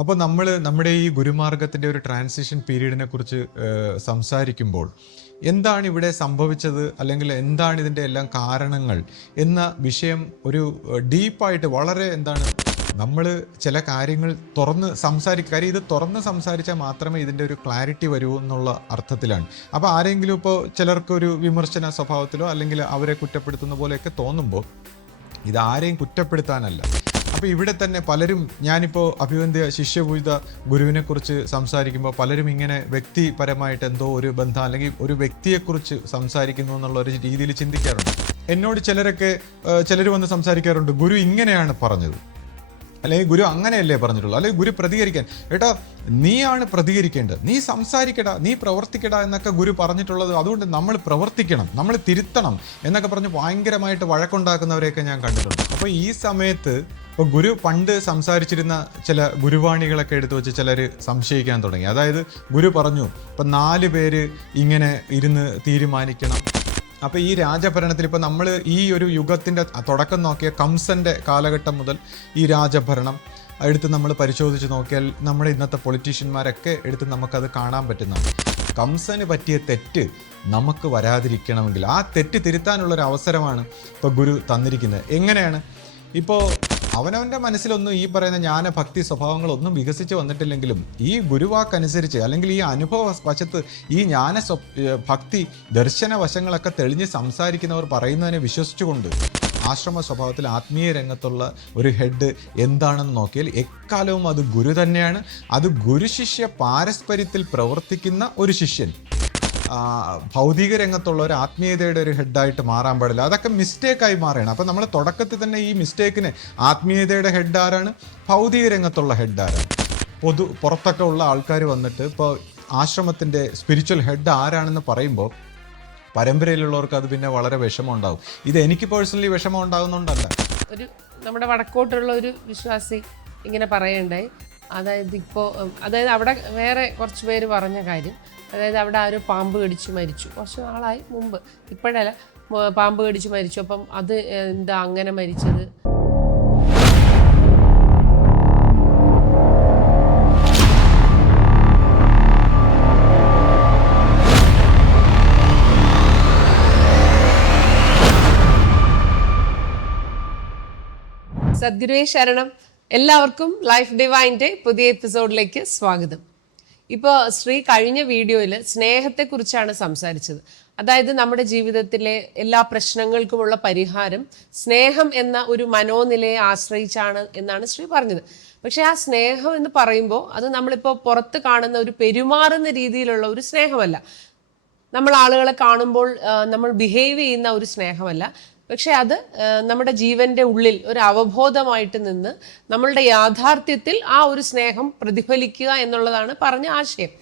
അപ്പോൾ നമ്മുടെ ഈ ഗുരുമാർഗത്തിൻ്റെ ഒരു ട്രാൻസിഷൻ പീരീഡിനെ കുറിച്ച് സംസാരിക്കുമ്പോൾ എന്താണ് ഇവിടെ സംഭവിച്ചത്, അല്ലെങ്കിൽ എന്താണ് ഇതിൻ്റെ എല്ലാം കാരണങ്ങൾ എന്ന വിഷയം ഒരു ഡീപ്പായിട്ട് വളരെ നമ്മൾ ചില കാര്യങ്ങൾ തുറന്ന് കാര്യം ഇത് തുറന്ന് സംസാരിച്ചാൽ മാത്രമേ ഇതിൻ്റെ ഒരു ക്ലാരിറ്റി വരൂ എന്നുള്ള അർത്ഥത്തിലാണ്. അപ്പോൾ ആരെങ്കിലും ഇപ്പോൾ ചിലർക്കൊരു വിമർശന സ്വഭാവത്തിലോ അല്ലെങ്കിൽ അവരെ കുറ്റപ്പെടുത്തുന്ന പോലെയൊക്കെ തോന്നുമ്പോൾ ഇതാരെയും കുറ്റപ്പെടുത്താനല്ല. അപ്പോൾ ഇവിടെ തന്നെ പലരും, ഞാനിപ്പോൾ അഭിവന്ദ്യ ശിഷ്യപൂജിത ഗുരുവിനെക്കുറിച്ച് സംസാരിക്കുമ്പോൾ പലരും ഇങ്ങനെ വ്യക്തിപരമായിട്ട് എന്തോ ഒരു ബന്ധം അല്ലെങ്കിൽ ഒരു വ്യക്തിയെക്കുറിച്ച് സംസാരിക്കുന്നു എന്നുള്ള ഒരു രീതിയിൽ ചിന്തിക്കാറുണ്ട്. എന്നോട് ചിലർ വന്ന് സംസാരിക്കാറുണ്ട്, ഗുരു ഇങ്ങനെയാണ് പറഞ്ഞത്, അല്ലെങ്കിൽ ഗുരു അങ്ങനെയല്ലേ പറഞ്ഞിട്ടുള്ളൂ, അല്ലെങ്കിൽ ഗുരു പ്രതികരിക്കാൻ ഏട്ടാ നീയാണ് പ്രതികരിക്കേണ്ടത്, നീ സംസാരിക്കടാ, നീ പ്രവർത്തിക്കടാ എന്നൊക്കെ ഗുരു പറഞ്ഞിട്ടുള്ളത്, അതുകൊണ്ട് നമ്മൾ പ്രവർത്തിക്കണം, നമ്മൾ തിരുത്തണം എന്നൊക്കെ പറഞ്ഞ് ഭയങ്കരമായിട്ട് വഴക്കുണ്ടാക്കുന്നവരെയൊക്കെ ഞാൻ കണ്ടിട്ടുണ്ട്. അപ്പോൾ ഈ സമയത്ത് ഇപ്പോൾ ഗുരു പണ്ട് സംസാരിച്ചിരുന്ന ചില ഗുരുവാണികളൊക്കെ എടുത്തു വെച്ച് ചിലർ സംശയിക്കാൻ തുടങ്ങി. അതായത് ഗുരു പറഞ്ഞു, ഇപ്പം 4 പേര് ഇങ്ങനെ ഇരുന്ന് തീരുമാനിക്കണം. അപ്പോൾ ഈ രാജഭരണത്തിൽ ഇപ്പോൾ നമ്മൾ ഈ ഒരു യുഗത്തിൻ്റെ തുടക്കം നോക്കിയ കംസൻ്റെ കാലഘട്ടം മുതൽ ഈ രാജഭരണം എടുത്ത് നമ്മൾ പരിശോധിച്ച് നോക്കിയാൽ നമ്മുടെ ഇന്നത്തെ പൊളിറ്റീഷ്യന്മാരൊക്കെ എടുത്ത് നമുക്കത് കാണാൻ പറ്റുന്നതാണ്. കംസന് പറ്റിയ തെറ്റ് നമുക്ക് വരാതിരിക്കണമെങ്കിൽ ആ തെറ്റ് തിരുത്താനുള്ളൊരു അവസരമാണ് ഇപ്പോൾ ഗുരു തന്നിരിക്കുന്നത്. എങ്ങനെയാണ്? ഇപ്പോൾ അവനവൻ്റെ മനസ്സിലൊന്നും ഈ പറയുന്ന ജ്ഞാന ഭക്തി സ്വഭാവങ്ങളൊന്നും വികസിച്ച് വന്നിട്ടില്ലെങ്കിലും ഈ ഗുരുവാക്കനുസരിച്ച് അല്ലെങ്കിൽ ഈ അനുഭവ വശത്ത് ഈ ഭക്തി ദർശന വശങ്ങളൊക്കെ തെളിഞ്ഞ് സംസാരിക്കുന്നവർ പറയുന്നതിനെ വിശ്വസിച്ചുകൊണ്ട് ആശ്രമ സ്വഭാവത്തിൽ ആത്മീയ രംഗത്തുള്ള ഒരു ഹെഡ് എന്താണെന്ന് നോക്കിയാൽ എക്കാലവും അത് ഗുരു തന്നെയാണ്. അത് ഗുരുശിഷ്യ പാരസ്പര്യത്തിൽ പ്രവർത്തിക്കുന്ന ഒരു ശിഷ്യൻ ഭൗതിക രംഗത്തുള്ള ഒരു ആത്മീയതയുടെ ഒരു ഹെഡായിട്ട് മാറാൻ പാടില്ല. അതൊക്കെ മിസ്റ്റേക്കായി മാറുകയാണ്. അപ്പോൾ നമ്മൾ തുടക്കത്തിൽ തന്നെ ഈ മിസ്റ്റേക്കിന് ആത്മീയതയുടെ ഹെഡ് ആരാണ്, ഭൗതിക രംഗത്തുള്ള ഹെഡ് ആരാണ്, പുറത്തൊക്കെ ഉള്ള ആൾക്കാർ വന്നിട്ട് ഇപ്പോൾ ആശ്രമത്തിൻ്റെ സ്പിരിച്വൽ ഹെഡ് ആരാണെന്ന് പറയുമ്പോൾ പരമ്പരയിലുള്ളവർക്ക് അത് പിന്നെ വളരെ വിഷമം ഉണ്ടാകും. ഇത് എനിക്ക് പേഴ്സണലി വിഷമം ഉണ്ടാകുന്നുണ്ടല്ല. നമ്മുടെ വടക്കോട്ടുള്ള ഒരു വിശ്വാസി ഇങ്ങനെ പറയണ്ടായി, അതായത് അവിടെ വേറെ കുറച്ച് പേര് പറഞ്ഞ കാര്യം, അതായത് അവിടെ ആരും പാമ്പ് കടിച്ച് മരിച്ചു, കുറച്ച് നാളായി മുമ്പ്, ഇപ്പോഴല്ല, പാമ്പ് കടിച്ച് മരിച്ചു. അപ്പം അത് എന്താ അങ്ങനെ മരിച്ചത്? സദ്ഗുരുവേ ശരണം. എല്ലാവർക്കും ലൈഫ് ഡിവൈൻ്റെ പുതിയ എപ്പിസോഡിലേക്ക് സ്വാഗതം. ഇപ്പോൾ ശ്രീ കഴിഞ്ഞ വീഡിയോയിൽ സ്നേഹത്തെക്കുറിച്ചാണ് സംസാരിച്ചത്. അതായത് നമ്മുടെ ജീവിതത്തിലെ എല്ലാ പ്രശ്നങ്ങൾക്കുമുള്ള പരിഹാരം സ്നേഹം എന്ന ഒരു മനോനിലയെ ആശ്രയിച്ചാണ് എന്നാണ് ശ്രീ പറഞ്ഞത്. പക്ഷെ ആ സ്നേഹം എന്ന് പറയുമ്പോൾ അത് നമ്മളിപ്പോൾ പുറത്ത് കാണുന്ന ഒരു പെരുമാറുന്ന രീതിയിലുള്ള ഒരു സ്നേഹമല്ല, നമ്മൾ ആളുകളെ കാണുമ്പോൾ നമ്മൾ ബിഹേവ് ചെയ്യുന്ന ഒരു സ്നേഹമല്ല. പക്ഷെ അത് നമ്മുടെ ജീവന്റെ ഉള്ളിൽ ഒരു അവബോധമായിട്ട് നിന്ന് നമ്മളുടെ യാഥാർത്ഥ്യത്തിൽ ആ ഒരു സ്നേഹം പ്രതിഫലിക്കുക എന്നുള്ളതാണ് പറഞ്ഞ ആശയം.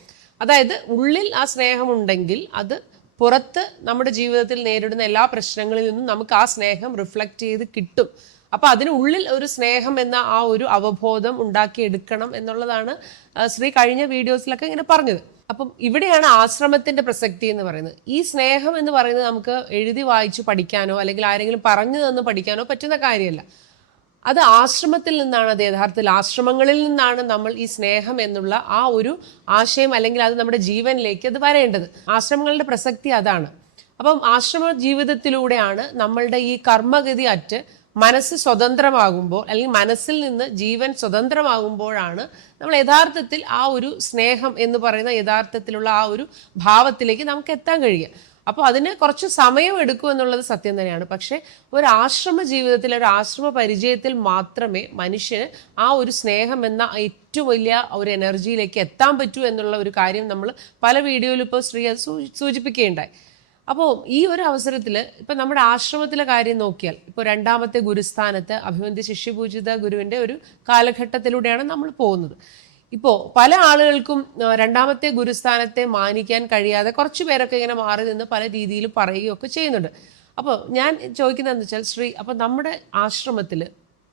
അതായത് ഉള്ളിൽ ആ സ്നേഹമുണ്ടെങ്കിൽ അത് പുറത്ത് നമ്മുടെ ജീവിതത്തിൽ നേരിടുന്ന എല്ലാ പ്രശ്നങ്ങളിൽ നിന്നും നമുക്ക് ആ സ്നേഹം റിഫ്ലക്റ്റ് ചെയ്ത് കിട്ടും. അപ്പൊ അതിനുള്ളിൽ ഒരു സ്നേഹം എന്ന ആ ഒരു അവബോധം ഉണ്ടാക്കിയെടുക്കണം എന്നുള്ളതാണ് ശ്രീ കഴിഞ്ഞ വീഡിയോസിലൊക്കെ ഇങ്ങനെ പറഞ്ഞത്. അപ്പം ഇവിടെയാണ് ആശ്രമത്തിന്റെ പ്രസക്തി എന്ന് പറയുന്നത്. ഈ സ്നേഹം എന്ന് പറയുന്നത് നമുക്ക് എഴുതി വായിച്ചു പഠിക്കാനോ അല്ലെങ്കിൽ ആരെങ്കിലും പറഞ്ഞു തന്ന് പഠിക്കാനോ പറ്റുന്ന കാര്യമല്ല. അത് ആശ്രമത്തിൽ നിന്നാണ്, അത് യഥാർത്ഥത്തിൽ ആശ്രമങ്ങളിൽ നിന്നാണ് നമ്മൾ ഈ സ്നേഹം എന്നുള്ള ആ ഒരു ആശയം അല്ലെങ്കിൽ അത് നമ്മുടെ ജീവനിലേക്ക് അത് വരേണ്ടത്. ആശ്രമങ്ങളുടെ പ്രസക്തി അതാണ്. അപ്പം ആശ്രമ ജീവിതത്തിലൂടെയാണ് നമ്മളുടെ ഈ കർമ്മഗതി അറ്റ് മനസ്സ് സ്വതന്ത്രമാകുമ്പോൾ അല്ലെങ്കിൽ മനസ്സിൽ നിന്ന് ജീവൻ സ്വതന്ത്രമാകുമ്പോഴാണ് നമ്മൾ യഥാർത്ഥത്തിൽ ആ ഒരു സ്നേഹം എന്ന് പറയുന്ന യഥാർത്ഥത്തിലുള്ള ആ ഒരു ഭാവത്തിലേക്ക് നമുക്ക് എത്താൻ കഴിയുക. അപ്പോൾ അതിന് കുറച്ച് സമയം എടുക്കും എന്നുള്ളത് സത്യം തന്നെയാണ്. പക്ഷേ ഒരു ആശ്രമ ജീവിതത്തിൽ, ഒരു ആശ്രമ പരിചയത്തിൽ മാത്രമേ മനുഷ്യന് ആ ഒരു സ്നേഹം എന്ന ഏറ്റവും വലിയ ഒരു എനർജിയിലേക്ക് എത്താൻ പറ്റൂ എന്നുള്ള ഒരു കാര്യം നമ്മൾ പല വീഡിയോയിലും ഇപ്പോൾ ശ്രീ അത് സൂചിപ്പിക്കുകയുണ്ടായി. അപ്പോൾ ഈ ഒരു അവസരത്തിൽ ഇപ്പം നമ്മുടെ ആശ്രമത്തിലെ കാര്യം നോക്കിയാൽ, ഇപ്പോൾ 2ാമത്തെ ഗുരുസ്ഥാനത്ത് അഭിവന്ദ്യ ശിഷ്യപൂജിത ഗുരുവിൻ്റെ ഒരു കാലഘട്ടത്തിലൂടെയാണ് നമ്മൾ പോകുന്നത്. ഇപ്പോൾ പല ആളുകൾക്കും 2ാമത്തെ ഗുരുസ്ഥാനത്തെ മാനിക്കാൻ കഴിയാതെ കുറച്ച് പേരൊക്കെ ഇങ്ങനെ മാറി നിന്ന് പല രീതിയിൽ പറയുകയൊക്കെ ചെയ്യുന്നുണ്ട്. അപ്പോൾ ഞാൻ ചോദിക്കുന്നതെന്ന് വെച്ചാൽ ശ്രീ, അപ്പോൾ നമ്മുടെ ആശ്രമത്തിൽ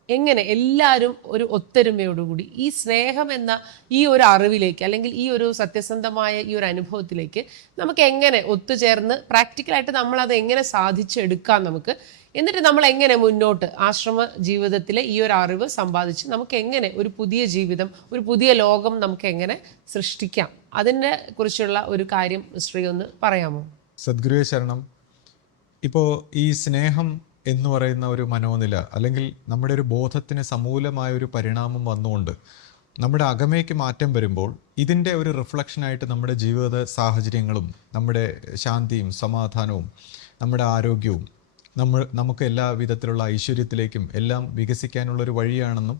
എങ്ങനെ എല്ലാവരും ഒരു ഒത്തൊരുമയോടുകൂടി ഈ സ്നേഹം എന്ന ഈ ഒരു അറിവിലേക്ക് അല്ലെങ്കിൽ ഈ ഒരു സത്യസന്ധമായ ഈ ഒരു അനുഭവത്തിലേക്ക് നമുക്ക് എങ്ങനെ ഒത്തുചേർന്ന് പ്രാക്ടിക്കലായിട്ട് നമ്മളത് എങ്ങനെ സാധിച്ചെടുക്കാം നമുക്ക് എന്നിട്ട് നമ്മൾ എങ്ങനെ മുന്നോട്ട് ആശ്രമ ജീവിതത്തിലെ ഈ ഒരു അറിവ് സമ്പാദിച്ച് നമുക്ക് എങ്ങനെ ഒരു പുതിയ ജീവിതം, ഒരു പുതിയ ലോകം നമുക്ക് എങ്ങനെ സൃഷ്ടിക്കാം, അതിനെ കുറിച്ചുള്ള ഒരു കാര്യം ശ്രീ ഒന്ന് പറയാമോ? സദ്ഗുരുവേ ശരണം. ഇപ്പോൾ ഈ സ്നേഹം എന്ന് പറയുന്ന ഒരു മനോനില അല്ലെങ്കിൽ നമ്മുടെ ഒരു ബോധത്തിന് സമൂലമായ ഒരു പരിണാമം വന്നുകൊണ്ട് നമ്മുടെ അകമേക്ക് മാറ്റം വരുമ്പോൾ ഇതിൻ്റെ ഒരു റിഫ്ലക്ഷനായിട്ട് നമ്മുടെ ജീവിത സാഹചര്യങ്ങളും നമ്മുടെ ശാന്തിയും സമാധാനവും നമ്മുടെ ആരോഗ്യവും നമുക്ക് എല്ലാ വിധത്തിലുള്ള ഐശ്വര്യത്തിലേക്കും എല്ലാം വികസിക്കാനുള്ളൊരു വഴിയാണെന്നും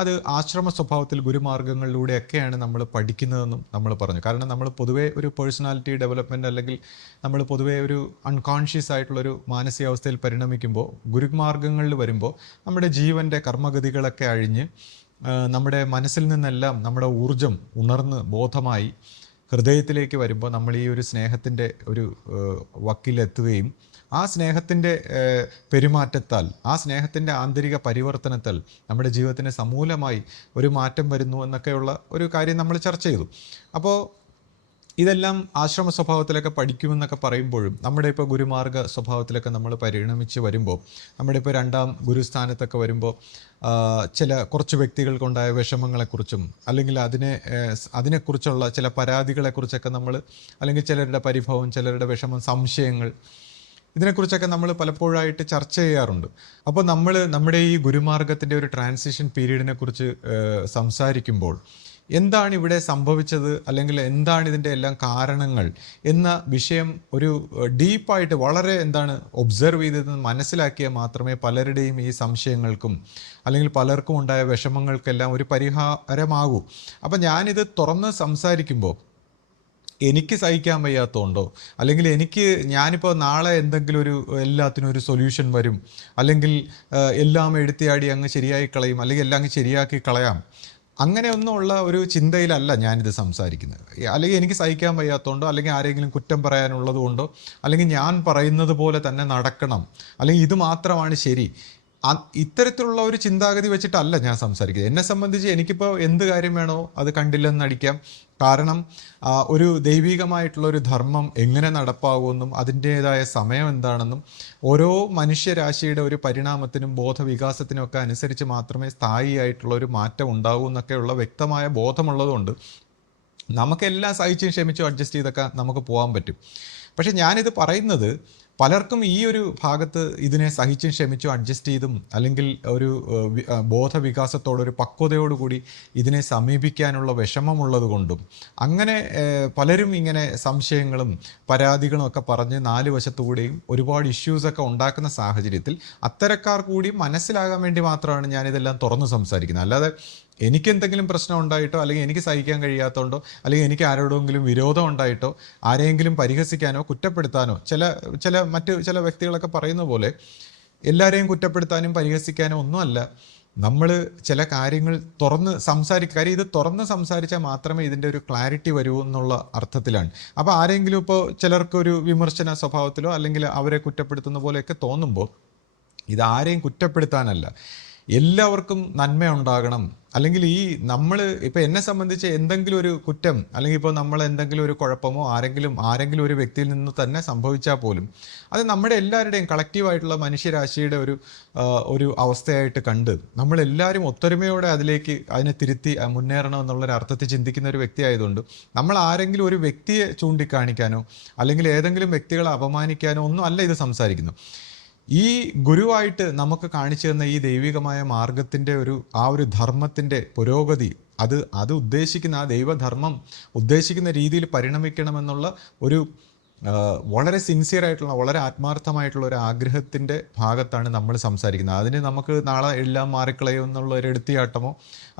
അത് ആശ്രമ സ്വഭാവത്തിൽ ഗുരുമാർഗങ്ങളിലൂടെയൊക്കെയാണ് നമ്മൾ പഠിക്കുന്നതെന്നും നമ്മൾ പറഞ്ഞു. കാരണം നമ്മൾ പൊതുവേ ഒരു പേഴ്സണാലിറ്റി ഡെവലപ്മെൻറ്റ് അല്ലെങ്കിൽ നമ്മൾ പൊതുവേ ഒരു അൺകോൺഷ്യസ് ആയിട്ടുള്ളൊരു മാനസികാവസ്ഥയിൽ പരിണമിക്കുമ്പോൾ ഗുരുമാർഗങ്ങളിൽ വരുമ്പോൾ നമ്മുടെ ജീവൻ്റെ കർമ്മഗതികളൊക്കെ അഴിഞ്ഞ് നമ്മുടെ മനസ്സിൽ നിന്നെല്ലാം നമ്മുടെ ഊർജം ഉണർന്ന് ബോധമായി ഹൃദയത്തിലേക്ക് വരുമ്പോൾ നമ്മൾ ഈ ഒരു സ്നേഹത്തിൻ്റെ ഒരു വക്കിലെത്തുകയും ആ സ്നേഹത്തിൻ്റെ പെരുമാറ്റത്താൽ, ആ സ്നേഹത്തിൻ്റെ ആന്തരിക പരിവർത്തനത്താൽ നമ്മുടെ ജീവിതത്തിന് സമൂലമായി ഒരു മാറ്റം വരുന്നു എന്നൊക്കെയുള്ള ഒരു കാര്യം നമ്മൾ ചർച്ച ചെയ്തു. അപ്പോൾ ഇതെല്ലാം ആശ്രമ സ്വഭാവത്തിലൊക്കെ പഠിക്കുമെന്നൊക്കെ പറയുമ്പോഴും നമ്മുടെ ഇപ്പോൾ ഗുരുമാർഗ സ്വഭാവത്തിലൊക്കെ നമ്മൾ പരിണമിച്ച് വരുമ്പോൾ, നമ്മുടെ ഇപ്പോൾ 2ാം ഗുരുസ്ഥാനത്തൊക്കെ വരുമ്പോൾ കുറച്ച് വ്യക്തികൾക്കുണ്ടായ വിഷമങ്ങളെക്കുറിച്ചും അല്ലെങ്കിൽ അതിനെക്കുറിച്ചുള്ള ചില പരാതികളെക്കുറിച്ചൊക്കെ നമ്മൾ, അല്ലെങ്കിൽ ചിലരുടെ പരിഭവം, ചിലരുടെ വിഷമം, സംശയങ്ങൾ, ഇതിനെക്കുറിച്ചൊക്കെ നമ്മൾ പലപ്പോഴായിട്ട് ചർച്ച ചെയ്യാറുണ്ട്. അപ്പോൾ നമ്മൾ നമ്മുടെ ഈ ഗുരുമാർഗത്തിൻ്റെ ഒരു ട്രാൻസിഷൻ പീരീഡിനെ കുറിച്ച് സംസാരിക്കുമ്പോൾ എന്താണ് ഇവിടെ സംഭവിച്ചത് അല്ലെങ്കിൽ എന്താണ് ഇതിൻ്റെ എല്ലാം കാരണങ്ങൾ എന്ന വിഷയം ഒരു ഡീപ്പായിട്ട് വളരെ ഒബ്സർവ് ചെയ്ത് മനസ്സിലാക്കിയാൽ മാത്രമേ പലരുടെയും ഈ സംശയങ്ങൾക്കും അല്ലെങ്കിൽ പലർക്കും ഉണ്ടായ വിഷമങ്ങൾക്കെല്ലാം ഒരു പരിഹാരമാകൂ. അപ്പം ഞാനിത് തുറന്ന് സംസാരിക്കുമ്പോൾ എനിക്ക് സഹിക്കാൻ വയ്യാത്തതുകൊണ്ടോ അല്ലെങ്കിൽ ഞാനിപ്പോൾ നാളെ എന്തെങ്കിലും എല്ലാത്തിനും ഒരു സൊല്യൂഷൻ വരും, അല്ലെങ്കിൽ എല്ലാം എടുത്തിയാടി അങ്ങ് ശരിയായി കളയും, അല്ലെങ്കിൽ എല്ലാം അങ്ങ് ശരിയാക്കി കളയാം, അങ്ങനെയൊന്നുമുള്ള ഒരു ചിന്തയിലല്ല ഞാനിത് സംസാരിക്കുന്നത്. അല്ലെങ്കിൽ എനിക്ക് സഹിക്കാൻ വയ്യാത്തതുകൊണ്ടോ അല്ലെങ്കിൽ ആരെങ്കിലും കുറ്റം പറയാനുള്ളത് കൊണ്ടോ അല്ലെങ്കിൽ ഞാൻ പറയുന്നത് പോലെ തന്നെ നടക്കണം, അല്ലെങ്കിൽ ഇത് മാത്രമാണ് ശരി, ഇത്തരത്തിലുള്ള ഒരു ചിന്താഗതി വെച്ചിട്ടല്ല ഞാൻ സംസാരിക്കുന്നത്. എന്നെ സംബന്ധിച്ച് എനിക്കിപ്പോൾ എന്ത് കാര്യം വേണോ അത് കണ്ടില്ലെന്നടിക്കാം. കാരണം ഒരു ദൈവികമായിട്ടുള്ള ഒരു ധർമ്മം എങ്ങനെ നടപ്പാകുമെന്നും അതിൻ്റേതായ സമയം എന്താണെന്നും ഓരോ മനുഷ്യരാശിയുടെ ഒരു പരിണാമത്തിനും ബോധവികാസത്തിനും ഒക്കെ അനുസരിച്ച് മാത്രമേ സ്ഥായിയായിട്ടുള്ള ഒരു മാറ്റം ഉണ്ടാകൂ എന്നൊക്കെയുള്ള വ്യക്തമായ ബോധമുള്ളതുകൊണ്ട് നമുക്കെല്ലാം സഹിച്ചും ക്ഷമിച്ചും അഡ്ജസ്റ്റ് ചെയ്തൊക്കെ നമുക്ക് പോകാൻ പറ്റും. പക്ഷെ ഞാനിത് പറയുന്നത് പലർക്കും ഈ ഒരു ഭാഗത്ത് ഇതിനെ സഹിച്ചും ക്ഷമിച്ചും അഡ്ജസ്റ്റ് ചെയ്തും അല്ലെങ്കിൽ ഒരു ബോധവികാസത്തോടൊരു പക്വതയോടുകൂടി ഇതിനെ സമീപിക്കാനുള്ള വിഷമമുള്ളത് കൊണ്ടും അങ്ങനെ പലരും ഇങ്ങനെ സംശയങ്ങളും പരാതികളും ഒക്കെ പറഞ്ഞ് 4 വശത്തുകൂടെയും ഒരുപാട് ഇഷ്യൂസൊക്കെ ഉണ്ടാക്കുന്ന സാഹചര്യത്തിൽ അത്തരക്കാർ കൂടി മനസ്സിലാകാൻ വേണ്ടി മാത്രമാണ് ഞാനിതെല്ലാം തുറന്ന് സംസാരിക്കുന്നത്. അല്ലാതെ എനിക്കെന്തെങ്കിലും പ്രശ്നം ഉണ്ടായിട്ടോ അല്ലെങ്കിൽ എനിക്ക് സഹിക്കാൻ കഴിയാത്തതുകൊണ്ടോ അല്ലെങ്കിൽ എനിക്ക് ആരോടെങ്കിലും വിരോധം ഉണ്ടായിട്ടോ ആരെയെങ്കിലും പരിഹസിക്കാനോ കുറ്റപ്പെടുത്താനോ മറ്റ് ചില വ്യക്തികളൊക്കെ പറയുന്ന പോലെ എല്ലാവരെയും കുറ്റപ്പെടുത്താനും പരിഹസിക്കാനോ ഒന്നുമല്ല. നമ്മൾ ചില കാര്യങ്ങൾ തുറന്ന് സംസാരിക്കുക. കാര്യം ഇത് തുറന്ന് സംസാരിച്ചാൽ മാത്രമേ ഇതിൻ്റെ ഒരു ക്ലാരിറ്റി വരൂ എന്നുള്ള അർത്ഥത്തിലാണ്. അപ്പോൾ ആരെങ്കിലും ഇപ്പോൾ ചിലർക്കൊരു വിമർശന സ്വഭാവത്തിലോ അല്ലെങ്കിൽ അവരെ കുറ്റപ്പെടുത്തുന്ന പോലെയൊക്കെ തോന്നുമ്പോൾ ഇതാരെയും കുറ്റപ്പെടുത്താനല്ല, എല്ലാവർക്കും നന്മ ഉണ്ടാകണം. അല്ലെങ്കിൽ നമ്മൾ ഇപ്പോൾ എന്നെ സംബന്ധിച്ച് എന്തെങ്കിലും ഒരു കുറ്റം അല്ലെങ്കിൽ ഇപ്പോൾ നമ്മൾ എന്തെങ്കിലും ഒരു കുഴപ്പമോ ആരെങ്കിലും ഒരു വ്യക്തിയിൽ നിന്ന് തന്നെ സംഭവിച്ചാൽ പോലും അത് നമ്മുടെ എല്ലാവരുടെയും കളക്റ്റീവായിട്ടുള്ള മനുഷ്യരാശിയുടെ ഒരു അവസ്ഥയായിട്ട് കണ്ട് നമ്മളെല്ലാവരും ഒത്തൊരുമയോടെ അതിനെ തിരുത്തി മുന്നേറണം എന്നുള്ളൊരു അർത്ഥത്തിൽ ചിന്തിക്കുന്ന ഒരു വ്യക്തി ആയതുകൊണ്ട് നമ്മൾ ആരെങ്കിലും ഒരു വ്യക്തിയെ ചൂണ്ടിക്കാണിക്കാനോ അല്ലെങ്കിൽ ഏതെങ്കിലും വ്യക്തികളെ അപമാനിക്കാനോ ഒന്നും അല്ല ഇത് സംസാരിക്കുന്നു. ഈ ഗുരുവായിട്ട് നമുക്ക് കാണിച്ചു തന്ന ഈ ദൈവികമായ മാർഗത്തിൻ്റെ ഒരു ധർമ്മത്തിൻ്റെ പുരോഗതി അത് ഉദ്ദേശിക്കുന്ന ആ ദൈവധർമ്മം ഉദ്ദേശിക്കുന്ന രീതിയിൽ പരിണമിക്കണമെന്നുള്ള ഒരു വളരെ സിൻസിയറായിട്ടുള്ള വളരെ ആത്മാർത്ഥമായിട്ടുള്ള ഒരു ആഗ്രഹത്തിൻ്റെ ഭാഗത്താണ് നമ്മൾ സംസാരിക്കുന്നത്. അതിന് നമുക്ക് നാളെ എല്ലാം മാറിക്കളയും എന്നുള്ള ഒരു എടുത്തിയാട്ടമോ